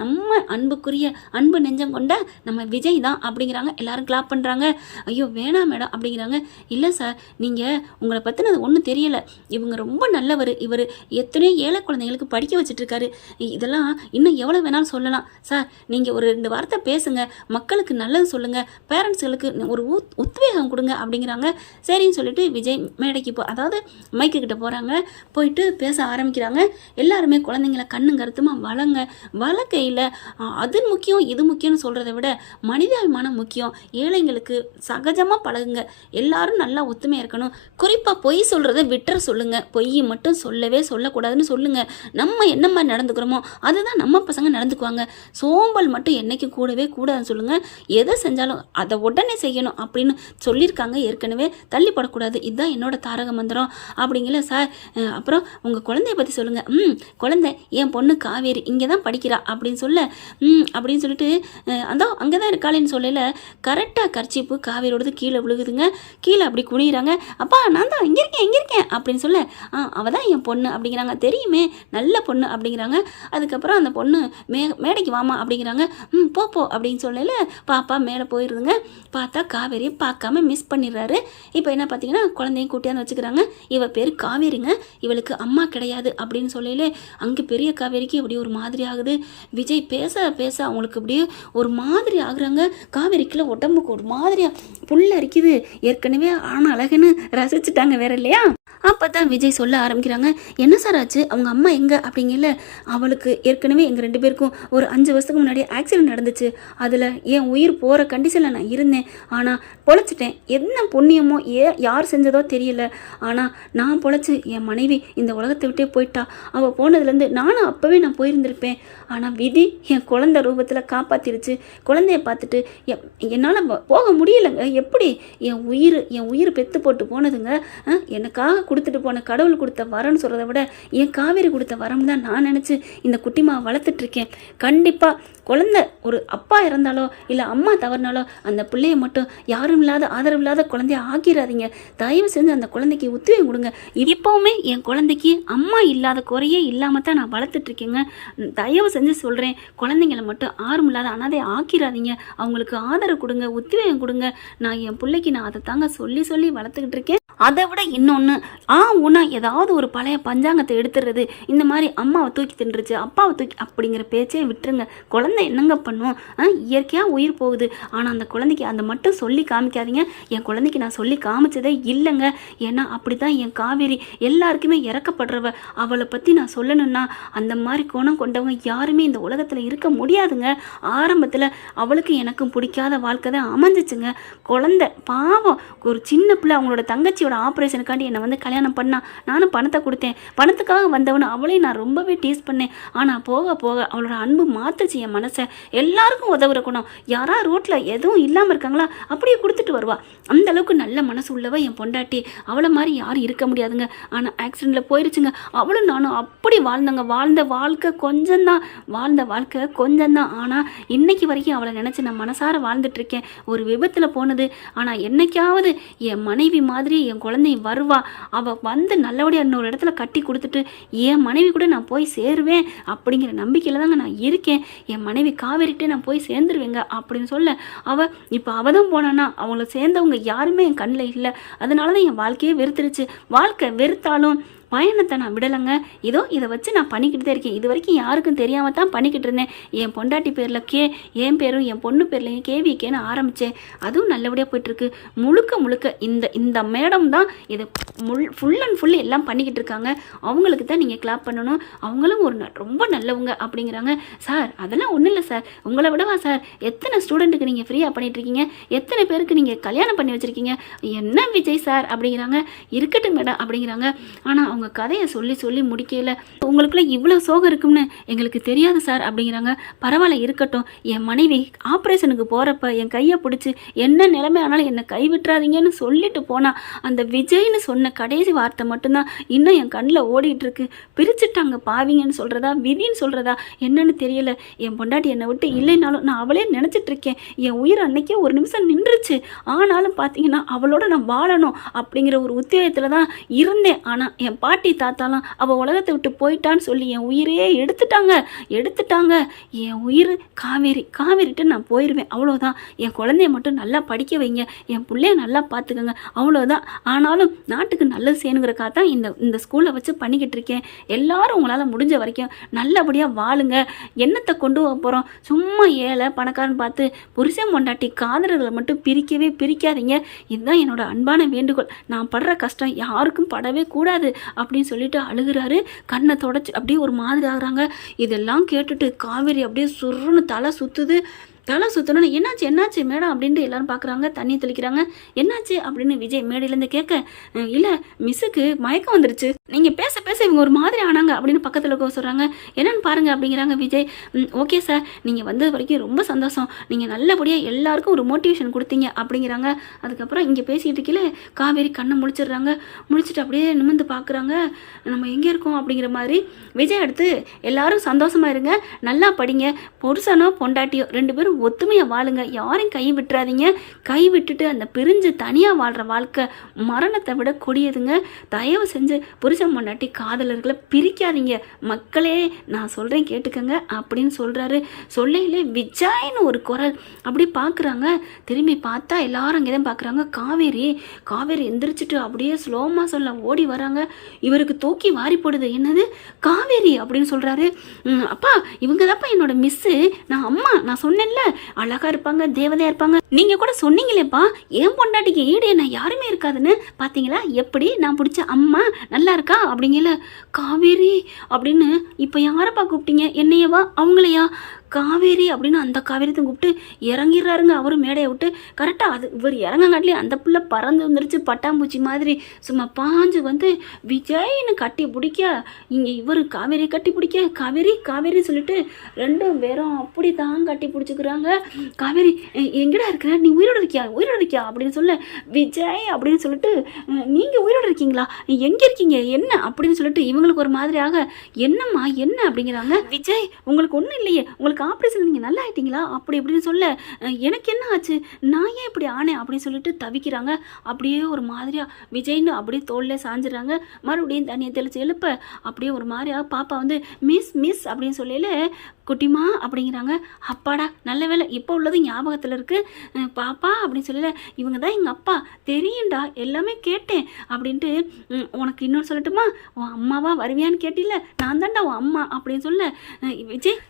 நம்ம அன்புக்குரிய அன்பு நெஞ்சம் கொண்ட நம்ம விஜய் தான் அப்படிங்கிறாங்க. எல்லாரும் கிளாப் பண்ணுறாங்க. ஐயோ வேணாம் மேடம் அப்படிங்கிறாங்க. இல்லை சார், நீங்கள் உங்களை பற்றினது ஒன்றும் தெரியலை, இவங்க ரொம்ப நல்லவர், இவர் எத்தனையோ ஏழை குழந்தைங்களுக்கு படிக்க வச்சுட்ருக்காரு, இதெல்லாம் இன்னும் எவ்வளோ வேணாலும் சொல்லலாம் சார், நீங்கள் ஒரு 2 வார்த்தை பேசுங்க, மக்களுக்கு நல்லது சொல்லுங்கள், பேரண்ட்ஸுகளுக்கு ஒரு உத்வேகம் கொடுங்க அப்படிங்கிறாங்க. சரின்னு சொல்லிட்டு விஜய் மேடைக்கு அதாவது மைக்கு கிட்ட போகிறாங்க. போயிட்டு பேச ஆரம்பிக்கிறாங்க. எல்லாருமே குழந்தைங்களை கண்ணும் கருத்துமா வளர்க்கையில் அது முக்கியம் இது முக்கியம்னு சொல்கிறத விட மனிதாபிமானம் முக்கியம், ஏழைங்களுக்கு சகஜமாக பழகுங்க, எல்லாரும் நல்லா ஒத்துமையாக இருக்கணும், குறிப்பாக பொய் சொல்கிறத விட்டுற சொல்லுங்கள், பொய் மட்டும் சொல்லக்கூடாதுன்னு சொல்லுங்கள், நம்ம என்ன மாதிரி நடந்துக்கிறோமோ அதுதான் நம்ம பசங்க நடந்துக்குவாங்க, சோம்பல் மட்டும் என்றைக்கும் கூடவே கூடாதுன்னு சொல்லுங்கள், எதை செஞ்சாலும் அதை உடனே செய்யணும் அப்படின்னு சொல்லியிருக்காங்க ஏற்கனவே, தள்ளிப்படக்கூடாது, இதுதான் என்னோட தாரக மந்திரம் அப்படிங்கல சார். அப்புறம் உங்கள் குழந்தைய பற்றி சொல்லுங்கள். குழந்தை என் பொண்ணு காவேரி இங்கே தான் படிக்கிறா அப்படின்னு சொல்ல, அப்படின்னு சொல்லிட்டு அங்கே தான் இருக்காளேன்னு சொல்லல, கரெக்டாக கர்ச்சிப்பு காவேரியோடது கீழே விழுகுதுங்க. கீழே அப்படி குனிகிறாங்க. அப்பா நான் தான் இங்கே இருக்கேன் அப்படின்னு சொல்ல, அவள் தான் என் பொண்ணு அப்படிங்கிறாங்க. தெரியுமே நல்ல பொண்ணு அப்படிங்கிறாங்க. அதுக்கப்புறம் அந்த பொண்ணு மேடைக்கு வாமா அப்படிங்கிறாங்க. போ அப்படின்னு சொல்லல பாப்பா மேலே போயிடுதுங்க. பார்த்தா காவேரியை பார்க்காம மிஸ் பண்ணிடுறாரு. இப்போ என்ன பார்த்தீங்கன்னா குழந்தையும் கூட்டியாந்து வச்சுக்கிறாங்க. இவ பேர் காவேரிங்க, இவளுக்கு அம்மா கிடையாது அப்படின்னு சொல்லல அங்கே பெரிய காவேரிக்கு இப்படி ஒரு மாதிரி ஆகுது. விஜய் பேச அவங்களுக்கு அப்படியே ஒரு மாதிரி ஆகுறாங்க. காவேரிக்குள்ள உடம்புக்கு ஒரு மாதிரியா புல்ல அரிக்குது. ஏற்கனவே ஆன அழகுன்னு ரசிச்சுட்டாங்க வேற இல்லையா. அப்போ தான் விஜய் சொல்ல ஆரம்பிக்கிறாங்க. என்ன சார் ஆச்சு, அவங்க அம்மா எங்கே அப்படிங்கல. அவளுக்கு ஏற்கனவே எங்கள் 2 பேருக்கும் ஒரு 5 வருஷத்துக்கு முன்னாடி ஆக்சிடென்ட் நடந்துச்சு. அதில் என் உயிர் போகிற கண்டிஷனில் நான் இருந்தேன். ஆனால் பொழைச்சிட்டேன். என்ன புண்ணியமோ யார் செஞ்சதோ தெரியல. ஆனால் நான் பொழைச்சி என் மனைவி இந்த உலகத்தை விட்டே போயிட்டா. அவள் போனதுலேருந்து நானும் அப்போவே நான் போயிருந்திருப்பேன். ஆனால் விதி என் குழந்தை ரூபத்தில் காப்பாற்றிருச்சு. குழந்தைய பார்த்துட்டு என்னால் போக முடியலைங்க. எப்படி என் உயிர் பெற்று போட்டு போனதுங்க. எனக்காக கொடுத்துட்டு போன கடவுள் கொடுத்த வரம்னு சொல்கிறத விட என் காவேரி கொடுத்த வரம் தான் நான் நினச்சி இந்த குட்டிமாவை வளர்த்துட்ருக்கேன். கண்டிப்பாக குழந்தை ஒரு அப்பா இறந்தாலோ இல்லை அம்மா தவறினாலோ அந்த பிள்ளைய மட்டும் யாரும் இல்லாத ஆதரவு இல்லாத குழந்தைய ஆக்கிடாதீங்க. தயவு செஞ்சு அந்த குழந்தைக்கு உத்வேகம் கொடுங்க. இப்போவுமே என் குழந்தைக்கு அம்மா இல்லாத குறையே இல்லாமல் தான் நான் வளர்த்துட்ருக்கேங்க. தயவு செஞ்சு சொல்கிறேன், குழந்தைங்களை மட்டும் யாரும் இல்லாத அனாதை ஆக்கிடாதீங்க. அவங்களுக்கு ஆதரவு கொடுங்க, உத்வேகம் கொடுங்க. நான் என் பிள்ளைக்கு நான் அதை தாங்க சொல்லி வளர்த்துக்கிட்டு இருக்கேன். அதை விட இன்னொன்று, ஊனா ஏதாவது ஒரு பழைய பஞ்சாங்கத்தை எடுத்துடுறது, இந்த மாதிரி அம்மாவை தூக்கி தின்றுச்சு அப்பாவை தூக்கி அப்படிங்கிற பேச்சே விட்டுருங்க. குழந்தை என்னங்க பண்ணும், இயற்கையாக உயிர் போகுது. ஆனால் அந்த குழந்தைக்கு அந்த மட்டும் சொல்லி காமிக்காதீங்க. என் குழந்தைக்கு நான் சொல்லி காமிச்சதே இல்லைங்க. ஏன்னா அப்படி தான் என் காவேரி எல்லாருக்குமே இறக்கப்படுறவ. அவளை பற்றி நான் சொல்லணும்னா அந்த மாதிரி குணம் கொண்டவங்க யாருமே இந்த உலகத்தில் இருக்க முடியாதுங்க. ஆரம்பத்தில் அவளுக்கு எனக்கும் பிடிக்காத வாழ்க்கை தான் அமைஞ்சிச்சுங்க. குழந்தை பாவம், ஒரு சின்ன பிள்ளை, அவங்களோட தங்கச்சியோட ஆப்ரேஷனுக்காண்டி என்னை வந்து கல்யாணம் பண்ணா. நானும் பணத்தை கொடுத்தேன். பணத்துக்காக வந்தவனு அவளையும் நான் ரொம்பவே டீஸ் பண்ணேன். ஆனால் போக போக அவளோட அன்பு மாற்றுச்சு என் மனசை. எல்லாருக்கும் உதவுற குணம். யாரா ரோட்டில் எதுவும் இல்லாமல் இருக்காங்களா அப்படியே கொடுத்துட்டு வருவா. அந்த அளவுக்கு நல்ல மனசு உள்ளவ என் பொண்டாட்டி. அவளை மாதிரி யாரும் இருக்க முடியாதுங்க. ஆனால் ஆக்சிடெண்ட்டில் போயிடுச்சுங்க. அவளும் நானும் அப்படி வாழ்ந்தங்க. வாழ்ந்த வாழ்க்கை கொஞ்சம்தான். ஆனால் இன்னைக்கு வரைக்கும் அவளை நினச்சி நான் மனசார வாழ்ந்துட்டுருக்கேன். ஒரு விபத்தில் போனது. ஆனால் என்னைக்காவது என் மனைவி மாதிரி என் குழந்தை வருவா, அவள் வந்து நல்லபடியாக இன்னொரு இடத்துல கட்டி கொடுத்துட்டு என் மனைவி கூட நான் போய் சேருவேன் அப்படிங்கிற நம்பிக்கையில் தாங்க நான் இருக்கேன். என் மனைவி காவேரிட்டே நான் போய் சேர்ந்துருவேங்க அப்படின்னு சொல்ல, அவள் தான் போனான்னா அவங்கள சேர்ந்தவங்க யாருமே என் கண்ணில் இல்லை. அதனால தான் என் வாழ்க்கையே வெறுத்துருச்சு. வாழ்க்கை வெறுத்தாலும் பயணத்தை நான் விடலைங்க. இதோ இதை வச்சு நான் பண்ணிக்கிட்டு தான் இருக்கேன். இது வரைக்கும் யாருக்கும் தெரியாமல் தான் பண்ணிக்கிட்டு இருந்தேன். என் பொண்டாட்டி பேரில் என் பேரும் என் பொண்ணு பேர்லையும் கேவிக்கேன்னு ஆரம்பித்தேன். அதுவும் நல்லபடியாக போயிட்டுருக்கு. முழுக்க முழுக்க இந்த மேடம் தான் இதை ஃபுல் அண்ட் ஃபுல் எல்லாம் பண்ணிக்கிட்டு இருக்காங்க. அவங்களுக்கு தான் நீங்கள் கிளாப் பண்ணணும். அவங்களும் ரொம்ப நல்லவங்க அப்படிங்கிறாங்க. சார் அதெல்லாம் ஒன்றும் இல்லை சார், உங்களை விடவா சார் எத்தனை ஸ்டூடெண்ட்டுக்கு நீங்கள் ஃப்ரீயாக பண்ணிகிட்ருக்கீங்க, எத்தனை பேருக்கு நீங்கள் கல்யாணம் பண்ணி வச்சுருக்கீங்க, என்ன விஜய் சார் அப்படிங்கிறாங்க. இருக்கட்டும் மேடம் அப்படிங்கிறாங்க. ஆனால் அவங்க கதையை சொல்லி சொல்லி முடிக்கல. உங்களுக்குள்ள இவ்வளோ சோகம் இருக்கும்னு எங்களுக்கு தெரியாது சார் அப்படிங்கிறாங்க. பரவாயில்ல இருக்கட்டும், என் மனைவி ஆப்ரேஷனுக்கு போகிறப்ப என் கையை பிடிச்சி என்ன நிலைமை ஆனாலும் என்னை கைவிட்டுறாதீங்கன்னு சொல்லிட்டு போனால் அந்த விஜய்னு சொன்ன கடைசி வார்த்தை மட்டும்தான் இன்னும் என் கண்ணில் ஓடிட்டு இருக்கு. பிரிச்சுட்டாங்க பாவிங்கன்னு சொல்கிறதா விதின்னு சொல்கிறதா என்னன்னு தெரியல. என் பொண்டாட்டி என்னை விட்டு இல்லைனாலும் நான் அவளே நினச்சிட்டு இருக்கேன். என் உயிர் அன்னைக்கே ஒரு நிமிஷம் நின்றுச்சு. ஆனாலும் பார்த்தீங்கன்னா அவளோட நான் வாழணும் அப்படிங்கிற ஒரு உத்தியோகத்தில் தான் இருந்தேன். ஆனால் என் பாட்டி தாத்தாலாம் அவள் உலகத்தை விட்டு போயிட்டான்னு சொல்லி என் உயிரையே எடுத்துட்டாங்க. என் உயிர் காவேரிட்டு நான் போயிடுவேன், அவ்வளோதான். என் குழந்தைய மட்டும் நல்லா படிக்க வைங்க, என் பிள்ளைய நல்லா பார்த்துக்கோங்க, அவ்வளோதான். ஆனாலும் நாட்டுக்கு நல்லது செய்யணுங்கிறக்காக தான் இந்த ஸ்கூலை வச்சு பண்ணிக்கிட்டு இருக்கேன். எல்லாரும் உங்களால் முடிஞ்ச வரைக்கும் நல்லபடியாக வாழுங்க. என்னத்தை கொண்டு போகிறோம், சும்மா ஏழை பணக்காரன் பார்த்து புருஷன் பொண்டாட்டி காதலர்களை மட்டும் பிரிக்காதீங்க. இதுதான் என்னோட அன்பான வேண்டுகோள். நான் படுற கஷ்டம் யாருக்கும் படவே கூடாது அப்படின்னு சொல்லிட்டு அழுகிறாரு. கண்ணை தொடச்சி அப்படியே ஒரு மாதிரி ஆகுறாங்க. இதெல்லாம் கேட்டுட்டு காவேரி அப்படியே சுருன்னு தலை சுற்றணும்னு என்னாச்சு மேடம் அப்படின்ட்டு எல்லாரும் பார்க்குறாங்க. தண்ணி தெளிக்கிறாங்க. என்னாச்சு அப்படின்னு விஜய் மேடையிலேருந்து கேட்க, இல்லை மிஸ்ஸுக்கு மயக்கம் வந்துருச்சு, நீங்கள் பேச இவங்க ஒரு மாதிரி ஆனாங்க அப்படின்னு பக்கத்தில் இருக்க சொல்கிறாங்க. என்னன்னு பாருங்க அப்படிங்கிறாங்க விஜய். ஓகே சார், நீங்கள் வந்தது வரைக்கும் ரொம்ப சந்தோஷம், நீங்கள் நல்லபடியாக எல்லாருக்கும் ஒரு மோட்டிவேஷன் கொடுத்தீங்க அப்படிங்கிறாங்க. அதுக்கப்புறம் இங்கே பேசிகிட்டு இருக்கல காவேரி கண்ணை முழிச்சிட்டு அப்படியே நிமிர்ந்து பார்க்குறாங்க. நம்ம எங்கே இருக்கோம் அப்படிங்கிற மாதிரி. விஜய் அடுத்து எல்லாரும் சந்தோஷமாக இருங்க, நல்லா படிங்க, புருஷனோ பொண்டாட்டியோ ரெண்டு பேரும் ஒத்துமையாக வாழுங்க, யாரையும் கை விட்டுறாதீங்க. கை விட்டுட்டு அந்த பிரிஞ்சு தனியாக வாழ்கிற வாழ்க்கை மரணத்தை விட கொடியதுங்க. தயவு செஞ்சு புருஷன் பொண்டாட்டி காதலர்களை பிரிக்காதீங்க மக்களே, நான் சொல்கிறேன் கேட்டுக்கங்க அப்படின்னு சொல்கிறாரு. சொல்லையிலே விஜய்னு ஒரு குரல் அப்படி பார்க்குறாங்க. திரும்பி பார்த்தா எல்லாரும் அங்கே தான் பார்க்குறாங்க. காவேரி எந்திரிச்சிட்டு அப்படியே ஸ்லோமாக சொல்ல ஓடி வராங்க. இவருக்கு தூக்கி வாரி போடுது. என்னது காவேரி அப்படின்னு சொல்கிறாரு. அப்பா இவங்க தான்ப்பா என்னோட மிஸ்ஸு, நான் சொன்னேன்ல அழகா இருப்பாங்க, தேவதையா இருப்பாங்க, நீங்க கூட சொன்னீங்களேப்பா என் பொண்டாட்டிக்கு ஈடு என்ன யாருமே இருக்காதுன்னு. பாத்தீங்களா எப்படி நான் பிடிச்ச அம்மா நல்லா இருக்கா அப்படிங்கல. காவேரி அப்படின்னு இப்ப யாரப்பா கூப்பிட்டீங்க, என்னையவா அவங்களையா? காவேரி அப்படின்னு அந்த காவேரியத்தை கூப்பிட்டு இறங்கிடுறாருங்க அவரும் மேடையை விட்டு. கரெக்டாக அது இவர் இறங்கங்காட்டிலே அந்த பிள்ளை பறந்து வந்துருச்சு பட்டாம்பூச்சி மாதிரி. சும்மா பாஞ்சு வந்து விஜய்னு கட்டி பிடிக்க, இங்கே இவர் காவேரி கட்டி பிடிக்க, காவேரி சொல்லிட்டு ரெண்டும் பேரும் அப்படி தான் கட்டி பிடிச்சிக்கிறாங்க. காவேரி எங்கடா இருக்கிற, நீ உயிரோடு இருக்கியா அப்படின்னு சொல்ல, விஜய் அப்படின்னு சொல்லிட்டு நீங்கள் உயிரோடு இருக்கீங்களா, எங்கே இருக்கீங்க என்ன அப்படின்னு சொல்லிட்டு இவங்களுக்கு ஒரு மாதிரியாக என்னம்மா என்ன அப்படிங்கிறாங்க. விஜய் உங்களுக்கு ஒன்றும் இல்லையே, உங்களுக்கு ஆப்ரேஷன் நீங்கள் நல்லா ஆயிட்டீங்களா அப்படி இப்படின்னு சொல்ல, எனக்கு என்ன ஆச்சு, நான் ஏன் இப்படி ஆனேன் அப்படின்னு சொல்லிட்டு தவிக்கிறாங்க. அப்படியே ஒரு மாதிரியா விஜய்னு அப்படியே தோல்ல சாஞ்சிடறாங்க. மறுபடியும் தண்ணியை தெளிச்சு எழுப்ப அப்படியே ஒரு மாதிரியா பாப்பா வந்து மிஸ் அப்படின்னு சொல்லல, குட்டிமா அப்படிங்கிறாங்க. அப்பாடா நல்ல வேலை இப்போ உள்ளது ஞாபகத்தில் இருக்குது. பாப்பா அப்படின்னு சொல்லல, இவங்க தான் எங்கள் அப்பா தெரியும்டா எல்லாமே கேட்டேன் அப்படின்ட்டு. உனக்கு இன்னொன்று சொல்லட்டுமா, உன் அம்மாவா வருவியான்னு கேட்டில்ல, நான் தான்டா உன் அம்மா அப்படின்னு சொல்ல, விஜய்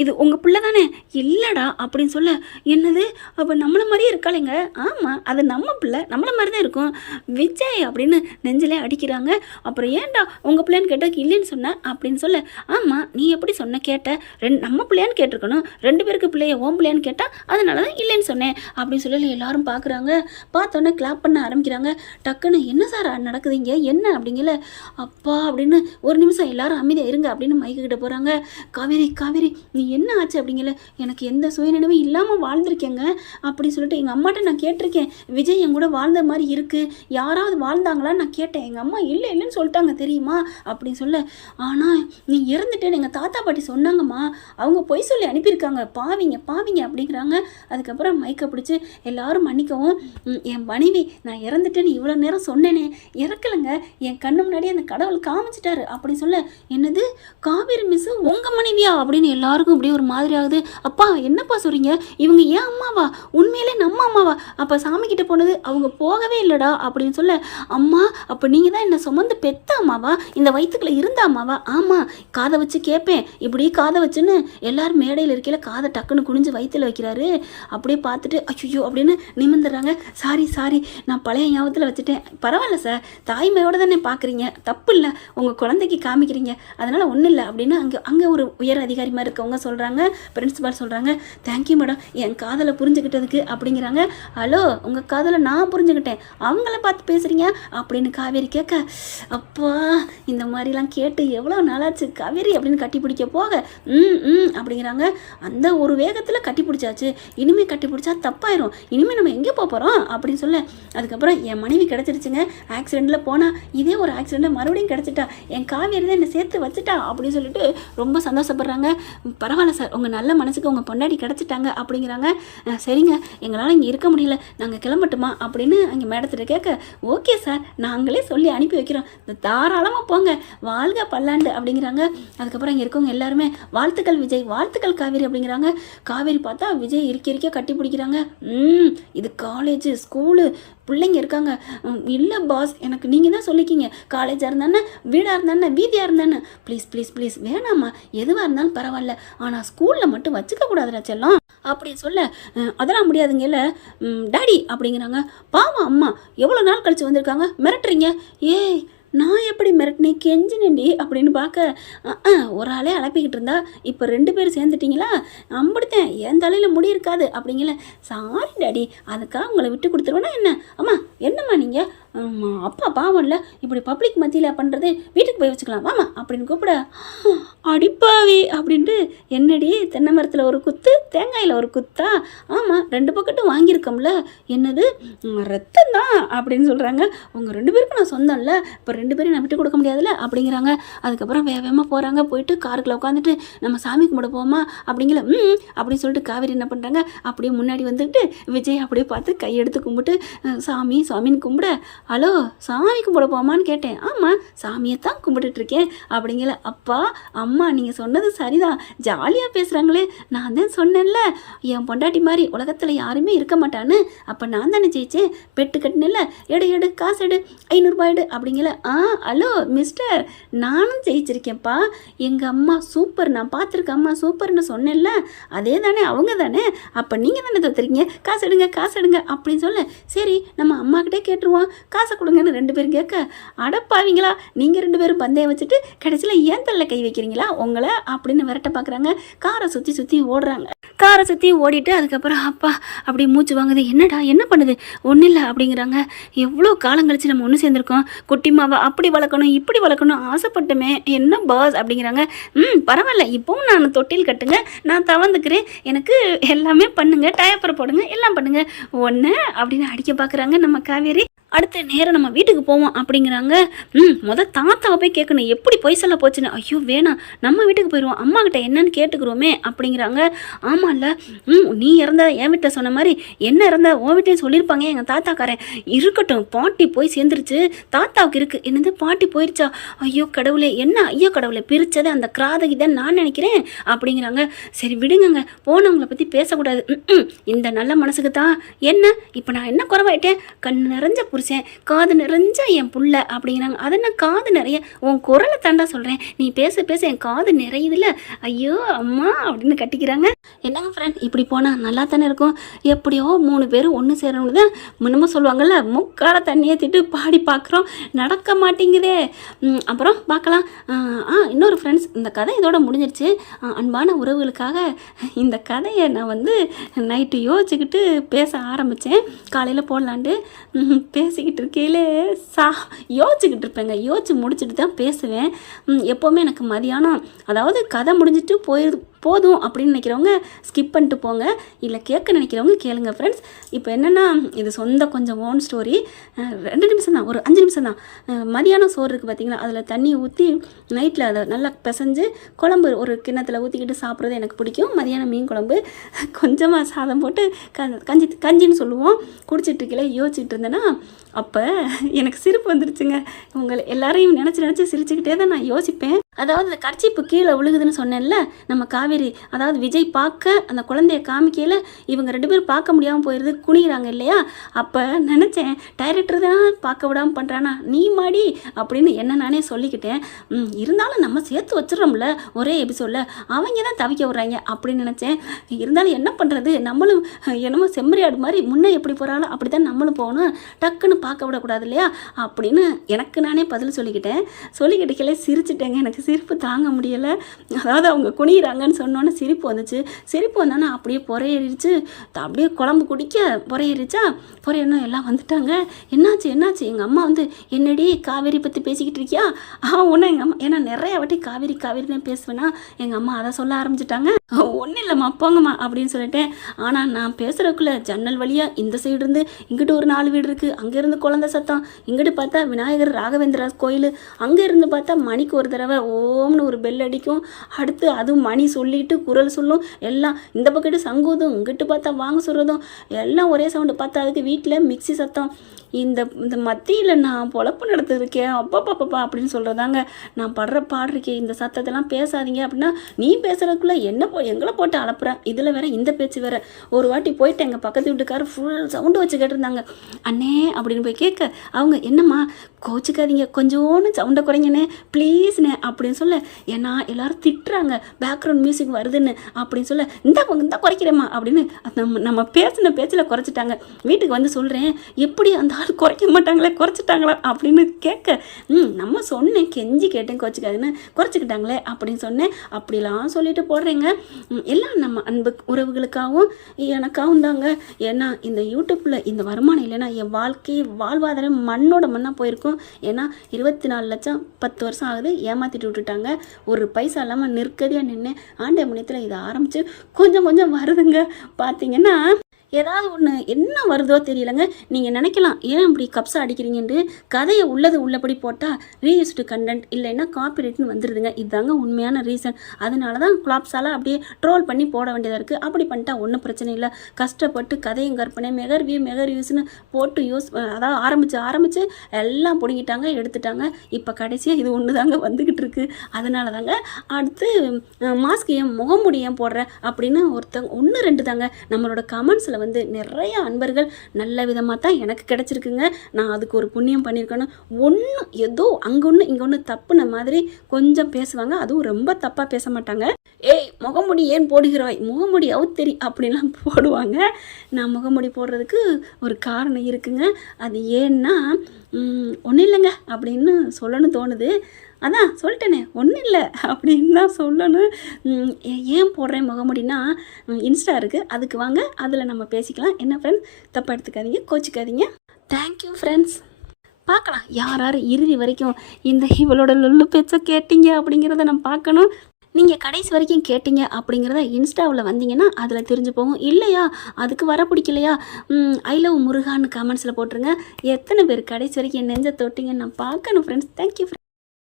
இது உங்கள் பிள்ளை தானே, இல்லைடா அப்படின்னு சொல்ல, என்னது அப்போ நம்மளை மாதிரியே இருக்காளுங்க, ஆமாம் அது நம்ம பிள்ளை நம்மளை மாதிரி தான் இருக்கும் விஜய் அப்படின்னு நெஞ்சிலே அடிக்கிறாங்க. அப்புறம் ஏன்டா உங்கள் பிள்ளைன்னு கேட்டால் இல்லைன்னு சொன்னேன் அப்படின்னு சொல்ல, ஆமாம் நீ எப்படி சொன்ன கேட்ட, நம்ம பிள்ளையான்னு கேட்டிருக்கணும், ரெண்டு பேருக்கு பிள்ளைய ஓம் பிள்ளையான்னு கேட்டால் அதனால தான் இல்லைன்னு சொன்னேன் அப்படின்னு சொல்லி எல்லாரும் பார்க்குறாங்க. பார்த்தோன்னே கிளாப் பண்ண ஆரம்பிக்கிறாங்க. டக்குன்னு என்ன சார் நடக்குது இங்கே என்ன அப்படிங்கல. அப்பா அப்படின்னு ஒரு நிமிஷம் எல்லாரும் அமைதியாக இருங்க அப்படின்னு மைக்கு கிட்ட போகிறாங்க. காவேரி நீ என்ன ஆச்சு அப்படிங்கல. எனக்கு எந்த சுயநினைவும் இல்லாமல் வாழ்ந்திருக்கேங்க அப்படின்னு சொல்லிட்டு எங்கள் அம்மாட்ட நான் கேட்டிருக்கேன், விஜய் என் கூட வாழ்ந்த மாதிரி இருக்குது, யாராவது வாழ்ந்தாங்களான்னு நான் கேட்டேன், எங்கள் அம்மா இல்லைன்னு சொல்லிட்டாங்க தெரியுமா அப்படின்னு சொல்ல, ஆனால் நீ இறந்துட்டேன்னு எங்கள் தாத்தா பாட்டி சொன்னாங்கம்மா, அவங்க பொய் சொல்லி அனுப்பியிருக்காங்க, பாவிங்க அப்படிங்கிறாங்க. அதுக்கப்புறம் அதுக்கப்புறம் மைக்கை பிடிச்சி எல்லாரும் மன்னிக்கவும், என் மனைவி நான் இறந்துட்டேன்னு இவ்வளோ நேரம் சொன்னேனே, இறக்கலைங்க, என் கண்ணு முன்னாடியே அந்த கடவுள் காமிச்சிட்டாரு அப்படி சொல்ல, என்னது காவேரி மிஸ்ஸு உங்கள் மனைவியா அப்படின்னு எல்லாருக்கும் இப்படியே ஒரு மாதிரி ஆகுது. அப்பா என்னப்பா சொல்கிறீங்க, இவங்க ஏன் அம்மாவா, உண்மையிலே நம்ம அம்மாவா, அப்போ சாமிக்கிட்ட போனது அவங்க போகவே இல்லைடா அப்படின்னு சொல்ல, அம்மா அப்போ நீங்கள் தான் என்னை சுமந்து பெத்த அம்மாவா, இந்த வயிற்றுக்குள்ளே இருந்த அம்மாவா, ஆமாம் காதை வச்சு கேட்பேன், இப்படி காதை வச்சுன்னு எல்லாரும் மேடையில் இருக்கையில் காதை டக்குன்னு குனிஞ்சு வயிற்றில் வைக்கிறாரு. அப்படியே பார்த்துட்டு ஐயோ அப்படின்னு நிமிந்துடுறாங்க. சாரி நான் பழைய ஞாபகத்தில் வச்சுட்டேன், பரவாயில்ல சார், தாய்மையோடு தானே பார்க்குறீங்க, தப்பு இல்லை, உங்கள் குழந்தைக்கு காமிக்கிறீங்க, அதனால் ஒன்றும் இல்லை அப்படின்னு அங்கே ஒரு உயர் அதிகாரி மாதிரி இருக்கவங்க சொல்கிறாங்க. பிரின்சிபால் சொல்கிறாங்க, தேங்க்யூ மேடம் என் காதலை புரிஞ்சுக்கிட்டதுக்கு அப்படிங்கிறாங்க. ஹலோ உங்கள் காதலை நான் புரிஞ்சுக்கிட்டேன், அவங்கள பார்த்து பேசுகிறீங்க அப்படின்னு காவேரி கேட்க, அப்பா இந்த மாதிரிலாம் கேட்டு எவ்வளோ நாளாச்சு காவேரி அப்படின்னு கட்டி பிடிக்க போக அப்படிங்கிறாங்க. அந்த ஒரு வேகத்தில் கட்டி பிடிச்சாச்சு, இனிமேல் கட்டி பிடிச்சா தப்பாயிரும், இனிமேல் நம்ம எங்கே போகிறோம் அப்படின்னு சொல்ல, அதுக்கப்புறம் என் மனைவி கிடச்சிருச்சுங்க, ஆக்சிடெண்ட்டில் போனால் இதே ஒரு ஆக்சிடெண்ட்டில் மறுபடியும் கிடச்சிட்டா, என் காவேரி தான் என்னை சேர்த்து வச்சுட்டா அப்படின்னு சொல்லிட்டு ரொம்ப சந்தோஷப்படுறாங்க. பரவாயில்ல சார், உங்கள் நல்ல மனசுக்கு உங்கள் பொண்டாட்டி கிடச்சிட்டாங்க அப்படிங்கிறாங்க. சரிங்க எங்களால் இங்கே இருக்க முடியல, நாங்கள் கிளம்பட்டுமா அப்படின்னு அங்கே மேடத்திட்ட கேட்க, ஓகே சார் நாங்களே சொல்லி அனுப்பி வைக்கிறோம், தாராளமாக போங்க, வாழ்க பல்லாண்டு அப்படிங்கிறாங்க. அதுக்கப்புறம் இங்கே இருக்கவங்க எல்லாருமே வாழ்த்துக்கள் விஜய், வாழ்த்துக்கள் காவேரி அப்படிங்கிறாங்க. காவேரி பார்த்தா விஜய் இருக்க கட்டி பிடிக்கிறாங்க. இது காலேஜ் ஸ்கூலு பிள்ளைங்க இருக்காங்க, இல்லை பாஸ் எனக்கு நீங்கள் தான் சொல்லிக்கிங்க, காலேஜாக இருந்தானே வீடாக இருந்தானே வீதியாக இருந்தானே, ப்ளீஸ் வேணாம்மா எதுவாக இருந்தாலும் பரவாயில்ல, ஆனால் ஸ்கூலில் மட்டும் வச்சுக்க கூடாதுடா செல்லம் அப்படின்னு சொல்ல, அதெல்லாம் முடியாதுங்கல்ல டாடி அப்படிங்கிறாங்க. பாவம் அம்மா எவ்வளோ நாள் கழித்து வந்திருக்காங்க, மிரட்டுறீங்க, ஏய் நான் எப்படி மிரட்டினே கெஞ்சினேண்டி அப்படின்னு பார்க்க, ஒரு ஆளே அழப்பிக்கிட்டு இருந்தா இப்போ 2 பேர் சேர்ந்துட்டிங்களா, அம்பிடுத்தேன் என் தலையில் முடி இருக்காது அப்படிங்கல, சாரி டாடி அதுக்காக உங்களை விட்டு கொடுத்துருவேன்னா என்ன, அம்மா என்னம்மா நீங்கள் அப்பா பாவம் இல்லை, இப்படி பப்ளிக் மத்தியில் பண்ணுறது, வீட்டுக்கு போய் வச்சுக்கலாம் வாமா அப்படின்னு கூப்பிட, அடிப்பாவி அப்படின்ட்டு, என்னடி தென்னை மரத்தில் ஒரு குத்து தேங்காயில் ஒரு குத்தா, ஆமாம் 2 பக்கெட்டும் வாங்கியிருக்கோம்ல, என்னது ரத்தம் தான் அப்படின்னு சொல்கிறாங்க. உங்கள் 2 பேருக்கும் நான் சொந்தம்ல, இப்போ 2 பேரையும் நான் விட்டு கொடுக்க முடியாதுல்ல அப்படிங்கிறாங்க. அதுக்கப்புறம் வேகமாக போகிறாங்க, போயிட்டு காருக்குள்ளே உட்காந்துட்டு நம்ம சாமி கும்பிட போமா அப்படிங்கல, அப்படின்னு சொல்லிட்டு காவேரி என்ன பண்ணுறாங்க, அப்படியே முன்னாடி வந்துக்கிட்டு விஜய் அப்படியே பார்த்து கையெடுத்து கும்பிட்டு சாமின்னு கும்பிட, ஹலோ சாமி கும்பிட போமான்னு கேட்டேன், ஆமாம் சாமியை தான் கும்பிட்டுட்ருக்கேன் அப்படிங்கல, அப்பா அம்மா நீங்கள் சொன்னது சரிதான், ஜாலியாக பேசுகிறாங்களே, நான் தான் சொன்னேன்ல என் பொண்டாட்டி மாதிரி உலகத்தில் யாருமே இருக்க மாட்டான்னு, அப்போ நான் தானே ஜெயிச்சேன், பெட்டு கட்டினில்ல, எடு காசு எடு 500 ரூபாய் எடு அப்படிங்கல, ஹலோ மிஸ்டர் நானும் ஜெயிச்சிருக்கேன்ப்பா, எங்கள் அம்மா சூப்பர், நான் பார்த்துருக்க அம்மா சூப்பர்னு சொன்னேன்ல, அதே தானே அவங்க தானே, அப்போ நீங்கள் தானே தோத்துறீங்க, காசு எடுங்க அப்படின்னு சொல்ல, சரி நம்ம அம்மாக்கிட்டே கேட்டுருவோம், காசை கொடுங்கன்னு 2 பேரும் கேட்க, அடப்பாவீங்களா நீங்கள் 2 பேரும் பந்தயம் வச்சுட்டு கடைசியில் ஏன் தள்ள கை வைக்கிறீங்களா உங்களை அப்படின்னு விரட்ட பார்க்குறாங்க. காரை சுற்றி ஓடுறாங்க. காரை சுற்றி ஓடிட்டு அதுக்கப்புறம் அப்பா அப்படி மூச்சு வாங்குது, என்னடா என்ன பண்ணுது, ஒன்றும் இல்லை அப்படிங்கிறாங்க. எவ்வளோ காலம் கழிச்சு நம்ம ஒன்று சேர்ந்துருக்கோம், குட்டிமாவை அப்படி வளர்க்கணும் இப்படி வளர்க்கணும் ஆசைப்பட்டுமே, என்ன பாஸ் அப்படிங்கிறாங்க. பரவாயில்ல இப்போவும் நான் தொட்டில் கட்டுங்க, நான் தவந்துக்கிறேன், எனக்கு எல்லாமே பண்ணுங்க, டயப்பரை போடுங்க, எல்லாம் பண்ணுங்க ஒன்று அப்படின்னு அடிக்க பார்க்குறாங்க நம்ம காவேரி. அடுத்த நேரம் நம்ம வீட்டுக்கு போவோம் அப்படிங்கிறாங்க. தாத்தாவை போய் கேட்கணும் எப்படி பொய் சொல்ல போச்சுன்னு, ஐயோ வேணாம் நம்ம வீட்டுக்கு போயிடுவோம், அம்மா கிட்ட என்னன்னு கேட்டுக்கிறோமே அப்படிங்கிறாங்க. ஆமாம்ல நீ இறந்த என் வீட்டில் சொன்ன மாதிரி என்ன இறந்த உன் வீட்டையும் சொல்லியிருப்பாங்க எங்கள் தாத்தாக்காரன், இருக்கட்டும் பாட்டி போய் சேர்ந்துருச்சு, தாத்தாவுக்கு இருக்குது, என்னது பாட்டி போயிடுச்சா, ஐயோ கடவுளே என்ன, ஐயோ கடவுளை பிரித்ததை அந்த கிராதகி தான் நான் நினைக்கிறேன் அப்படிங்கிறாங்க. சரி விடுங்கங்க, போனவங்களை பற்றி பேசக்கூடாது, இந்த நல்ல மனசுக்கு தான் என்ன, இப்போ நான் என்ன குறவாயிட்டேன், கண் நிறைஞ்ச புருஷன் காது நிறைஞ்ச என் புள்ள அப்படிங்கிறாங்க. அதை நான் காது நிறைய உன் குரலை தாண்டா சொல்கிறேன், நீ பேச என் காது நிறையுதுல, ஐயோ அம்மா அப்படின்னு கட்டிக்கிறாங்க. என்னங்க ஃப்ரெண்ட் இப்படி போனால் நல்லா தானே இருக்கும், எப்படியோ 3 பேர் ஒன்று சேரணும்னு தான் முன்னமும் சொல்லுவாங்கள்ல, முக்கால தண்ணியை திட்டு பாடி பார்க்குறோம், நடக்க மாட்டேங்குதே. அப்புறம் பார்க்கலாம். இன்னொரு ஃப்ரெண்ட்ஸ் இந்த கதை இதோட முடிஞ்சிருச்சு. அன்பான உறவுகளுக்காக இந்த கதையை நான் வந்து நைட்டு யோசிச்சுக்கிட்டு பேச ஆரம்பித்தேன், காலையில் போடலான்ட்டு பேசிக்கிட்டு இருக்கையிலே யோசிச்சுக்கிட்டு இருப்பேங்க, யோசிச்சு முடிச்சுட்டு தான் பேசுவேன். எப்போவுமே எனக்கு மதியானம், அதாவது கதை முடிஞ்சிட்டு போதும் அப்படின்னு நினைக்கிறவங்க ஸ்கிப் பண்ணிட்டு போங்க, இல்லை கேட்க நினைக்கிறவங்க கேளுங்க ஃப்ரெண்ட்ஸ். இப்போ என்னென்னா இது சொந்த கொஞ்சம் ஓன் ஸ்டோரி. 2 நிமிஷம் தான், ஒரு 5 நிமிஷம் தான். மதியானம் சோறு இருக்குது பார்த்தீங்களா, அதில் தண்ணி ஊற்றி நைட்டில் அதை நல்லா பிசைஞ்சு குழம்பு ஒரு கிண்ணத்தில் ஊற்றிக்கிட்டு சாப்பிட்றது எனக்கு பிடிக்கும். மதியானம் மீன் குழம்பு கொஞ்சமாக சாதம் போட்டு கஞ்சின்னு சொல்லுவோம் குடிச்சிட்டு இருக்கல யோசிச்சுட்டு இருந்தேன்னா அப்போ எனக்கு சிரிப்பு வந்துருச்சுங்க. உங்களை எல்லாரையும் நினச்சி சிரிச்சுக்கிட்டே தான் நான் யோசிப்பேன். அதாவது அந்த கர்ச்சிப்பு கீழே விழுகுதுன்னு சொன்னேன்ல நம்ம காவேரி, அதாவது விஜய் பார்க்க அந்த குழந்தைய காமிக்கையில் இவங்க 2 பேரும் பார்க்க முடியாமல் போயிடுது, குனிகிறாங்க இல்லையா. அப்போ நினச்சேன் டைரக்டர் தான் பார்க்க விடாமல் பண்ணுறானா நீ மாடி அப்படின்னு என்ன நானே சொல்லிக்கிட்டேன். இருந்தாலும் நம்ம சேர்த்து வச்சிடறோம்ல ஒரே எபிசோடில், அவங்க தான் தவிக்க விட்றாங்க அப்படின்னு நினச்சேன். இருந்தாலும் என்ன பண்ணுறது, நம்மளும் என்னமோ செம்மறியாடு மாதிரி முன்னே எப்படி போகிறாங்களோ அப்படி தான் நம்மளும் போகணும், டக்குன்னு பார்க்க விடக்கூடாது இல்லையா அப்படின்னு எனக்கு நானே பதில் சொல்லிக்கிட்டே சிரிச்சிட்டேங்க. எனக்கு சிரிப்பு தாங்க முடியலை. அதாவது அவங்க குனிகிறாங்கன்னு சொன்னோன்னே சிரிப்பு வந்துச்சு. சிரிப்பு வந்தோன்னா அப்படியே பொறையேறிச்சு, அப்படியே குழம்பு குடிக்க பொறையேறிச்சா, பொறையணும் எல்லாம் வந்துட்டாங்க. என்னாச்சு எங்கள் அம்மா வந்து என்னடி காவேரி பற்றி பேசிக்கிட்டு இருக்கியா? ஒன்றும் எங்கள் அம்மா, ஏன்னா நிறைய வாட்டி காவேரின்னு பேசுவேன்னா எங்கள் அம்மா அதை சொல்ல ஆரம்பிச்சிட்டாங்க. ஒன்றும் இல்லைம்மா போங்கம்மா அப்படின்னு சொல்லிட்டேன். ஆனால் நான் பேசுகிறதுக்குள்ளே ஜன்னல் வழியாக இந்த சைடு இருந்து இங்கிட்டு ஒரு 4 வீடு இருக்குது, அங்கேருந்து குழந்தை சத்தம், இங்கிட்டு பார்த்தா விநாயகர் ராகவேந்திரா கோயில், அங்கே இருந்து பார்த்தா மணிக்கு ஒரு தடவை ஓம்னு ஒரு பெல் அடிக்கும், அடுத்து அதுவும் மணி சொல்லிட்டு குரல் சொல்லும், எல்லாம் இந்த பக்கத்து சங்கூதும், இங்கிட்டு பார்த்தா வாங்க சொல்கிறதும் எல்லாம் ஒரே சவுண்டு. பார்த்தா அதுக்கு வீட்டில் மிக்சி சத்தம். இந்த மத்தியில் நான் பொழப்பு நடத்துருக்கேன் அப்பா அப்படின்னு சொல்கிறதாங்க நான் படுற பாடுறக்கே. இந்த சத்தத்தெல்லாம் பேசாதீங்க அப்படின்னா நீ பேசுகிறதுக்குள்ளே எங்களை போட்டு அலப்புறேன். இதில் வேற இந்த பேச்சு வேற. ஒரு வாட்டி போயிட்டு எங்கள் பக்கத்து வீட்டுக்காரர் ஃபுல் சவுண்டு வச்சு கேட்டிருந்தாங்க. அண்ணே அப்படின்னு போய் கேட்க அவங்க என்னம்மா கோச்சிக்காதீங்க கொஞ்சோன்னு சவுண்டை குறைங்கண்ணே ப்ளீஸ்ண்ணே அப்படின்னு சொல்ல, ஏன்னா எல்லாரும் திட்டுறாங்க பேக்ரவுண்ட் மியூசிக் வருதுன்னு அப்படின்னு சொல்ல, இந்த குறைக்கிறேம்மா அப்படின்னு நம்ம பேசின பேச்சில் குறைச்சிட்டாங்க. வீட்டுக்கு வந்து சொல்கிறேன் எப்படி அந்த ஆள் குறைக்க மாட்டாங்களே குறைச்சிட்டாங்களா அப்படின்னு கேட்க, நம்ம சொன்னேன் கெஞ்சி கேட்டேன் கோச்சிக்காதுன்னு குறைச்சிக்கிட்டாங்களே அப்படின்னு சொன்னேன். அப்படிலாம் சொல்லிட்டு போடுறேங்க. எல்லாம் நம்ம அன்பு உறவுகளுக்காகவும் எனக்காகவும் தாங்க. ஏன்னா இந்த யூடியூப்பில் இந்த வருமானம் இல்லைன்னா என் வாழ்வாதாரம் மண்ணோட மண்ணாக போயிருக்கும். ஏன்னா 24 லட்சம் 10 வருஷம் ஆகுது ஏமாற்றிட்டு விட்டுட்டாங்க. ஒரு பைசா இல்லாமல் நிற்கதியாக நின்று ஆண்டை முனியத்தில் இதை ஆரம்பித்து கொஞ்சம் வருதுங்க. பார்த்தீங்கன்னா ஏதாவது ஒன்று என்ன வருதோ தெரியலங்க. நீங்கள் நினைக்கலாம் ஏன் இப்படி கப்ஸா அடிக்கிறீங்கன்ட்டு, கதையை உள்ளபடி போட்டால் ரீயூஸ்டு கண்டென்ட் இல்லைன்னா காப்பிரைட்னு வந்துடுதுங்க. இதுதாங்க உண்மையான ரீசன். அதனால தான் கிளாப்ஸால் அப்படியே ட்ரோல் பண்ணி போட வேண்டியதாக இருக்குது. அப்படி பண்ணிட்டா ஒன்றும் பிரச்சனை இல்லை. கஷ்டப்பட்டு கதையும் கற்பனை மெகர் வியூஸ்னு போட்டு அதாவது ஆரம்பித்து எல்லாம் பிடிங்கிட்டாங்க எடுத்துட்டாங்க. இப்போ கடைசியாக இது ஒன்று தாங்க வந்துக்கிட்டு இருக்குது. அதனால தாங்க அடுத்து மாஸ்க் ஏன் முகமுடி ஏன் போடுற அப்படின்னு ஒருத்தங்க 1-2 தாங்க நம்மளோட கமெண்ட்ஸில் வந்து நிறைய அன்பர்கள் நல்ல விதமாக தான் எனக்கு கிடச்சிருக்குங்க. நான் அதுக்கு ஒரு புண்ணியம் பண்ணியிருக்கணும். ஏதோ அங்கே ஒன்று இங்கே ஒன்று தப்புன மாதிரி கொஞ்சம் பேசுவாங்க. அதுவும் ரொம்ப தப்பாக பேச மாட்டாங்க. ஏய் முகமுடி ஏன் போடுகிறாய், முகமுடி அவுத்தெரி அப்படின்லாம் போடுவாங்க. நான் முகமுடி போடுறதுக்கு ஒரு காரணம் இருக்குங்க. அது ஏன்னா ஒன்றும் இல்லைங்க அப்படின்னு சொல்லணும்னு தோணுது. அதான் சொல்லிட்டேனே ஒன்றும் இல்லை அப்படின்னு தான் சொல்லணும். ஏன் போடுறேன் முகமுடினா இன்ஸ்டா இருக்குது, அதுக்கு வாங்க அதில் நம்ம பேசிக்கலாம். என்ன ஃப்ரெண்ட்ஸ் தப்பாக எடுத்துக்காதீங்க, கோச்சிக்காதீங்க. Thank you friends. பார்க்கலாம் யார் இறுதி வரைக்கும் இவளோட லொல்லு பேச்சை கேட்டீங்க அப்படிங்கிறத நான் பார்க்கணும். நீங்கள் கடைசி வரைக்கும் கேட்டீங்க அப்படிங்கிறத இன்ஸ்டாவில் வந்தீங்கன்னா அதில் தெரிஞ்சு போகும். இல்லையா அதுக்கு வர பிடிக்கலையா ஐ லவ் முருகான்னு கமெண்ட்ஸில் போட்டுருங்க. எத்தனை பேர் கடைசி வரைக்கும் என் நெஞ்சை தொட்டிங்கன்னு நான் பார்க்கணும் ஃப்ரெண்ட்ஸ். தேங்க்யூ.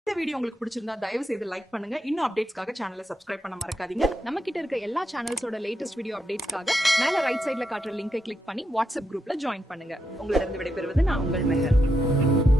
இந்த வீடியோ உங்களுக்கு பிடிச்சிருந்தா தயவு செய்து லைக் பண்ணுங்க. இன்னும் அப்டேட்ஸ்க்காக சேனலை சப்ஸ்கிரைப் பண்ண மறக்காதீங்க. நம்ம கிட்ட இருக்க எல்லா சேனல்ஸோட லேட்டஸ்ட் வீடியோ அப்டேட்ஸ்க்காக மேல ரைட் சைடுல காட்டுற லிங்கை கிளிக் பண்ணி வாட்ஸ்அப் குரூப்ல ஜாயின் பண்ணுங்க. உங்களிடம் விடைபெறுவது நான் உங்கள் மெஹர்.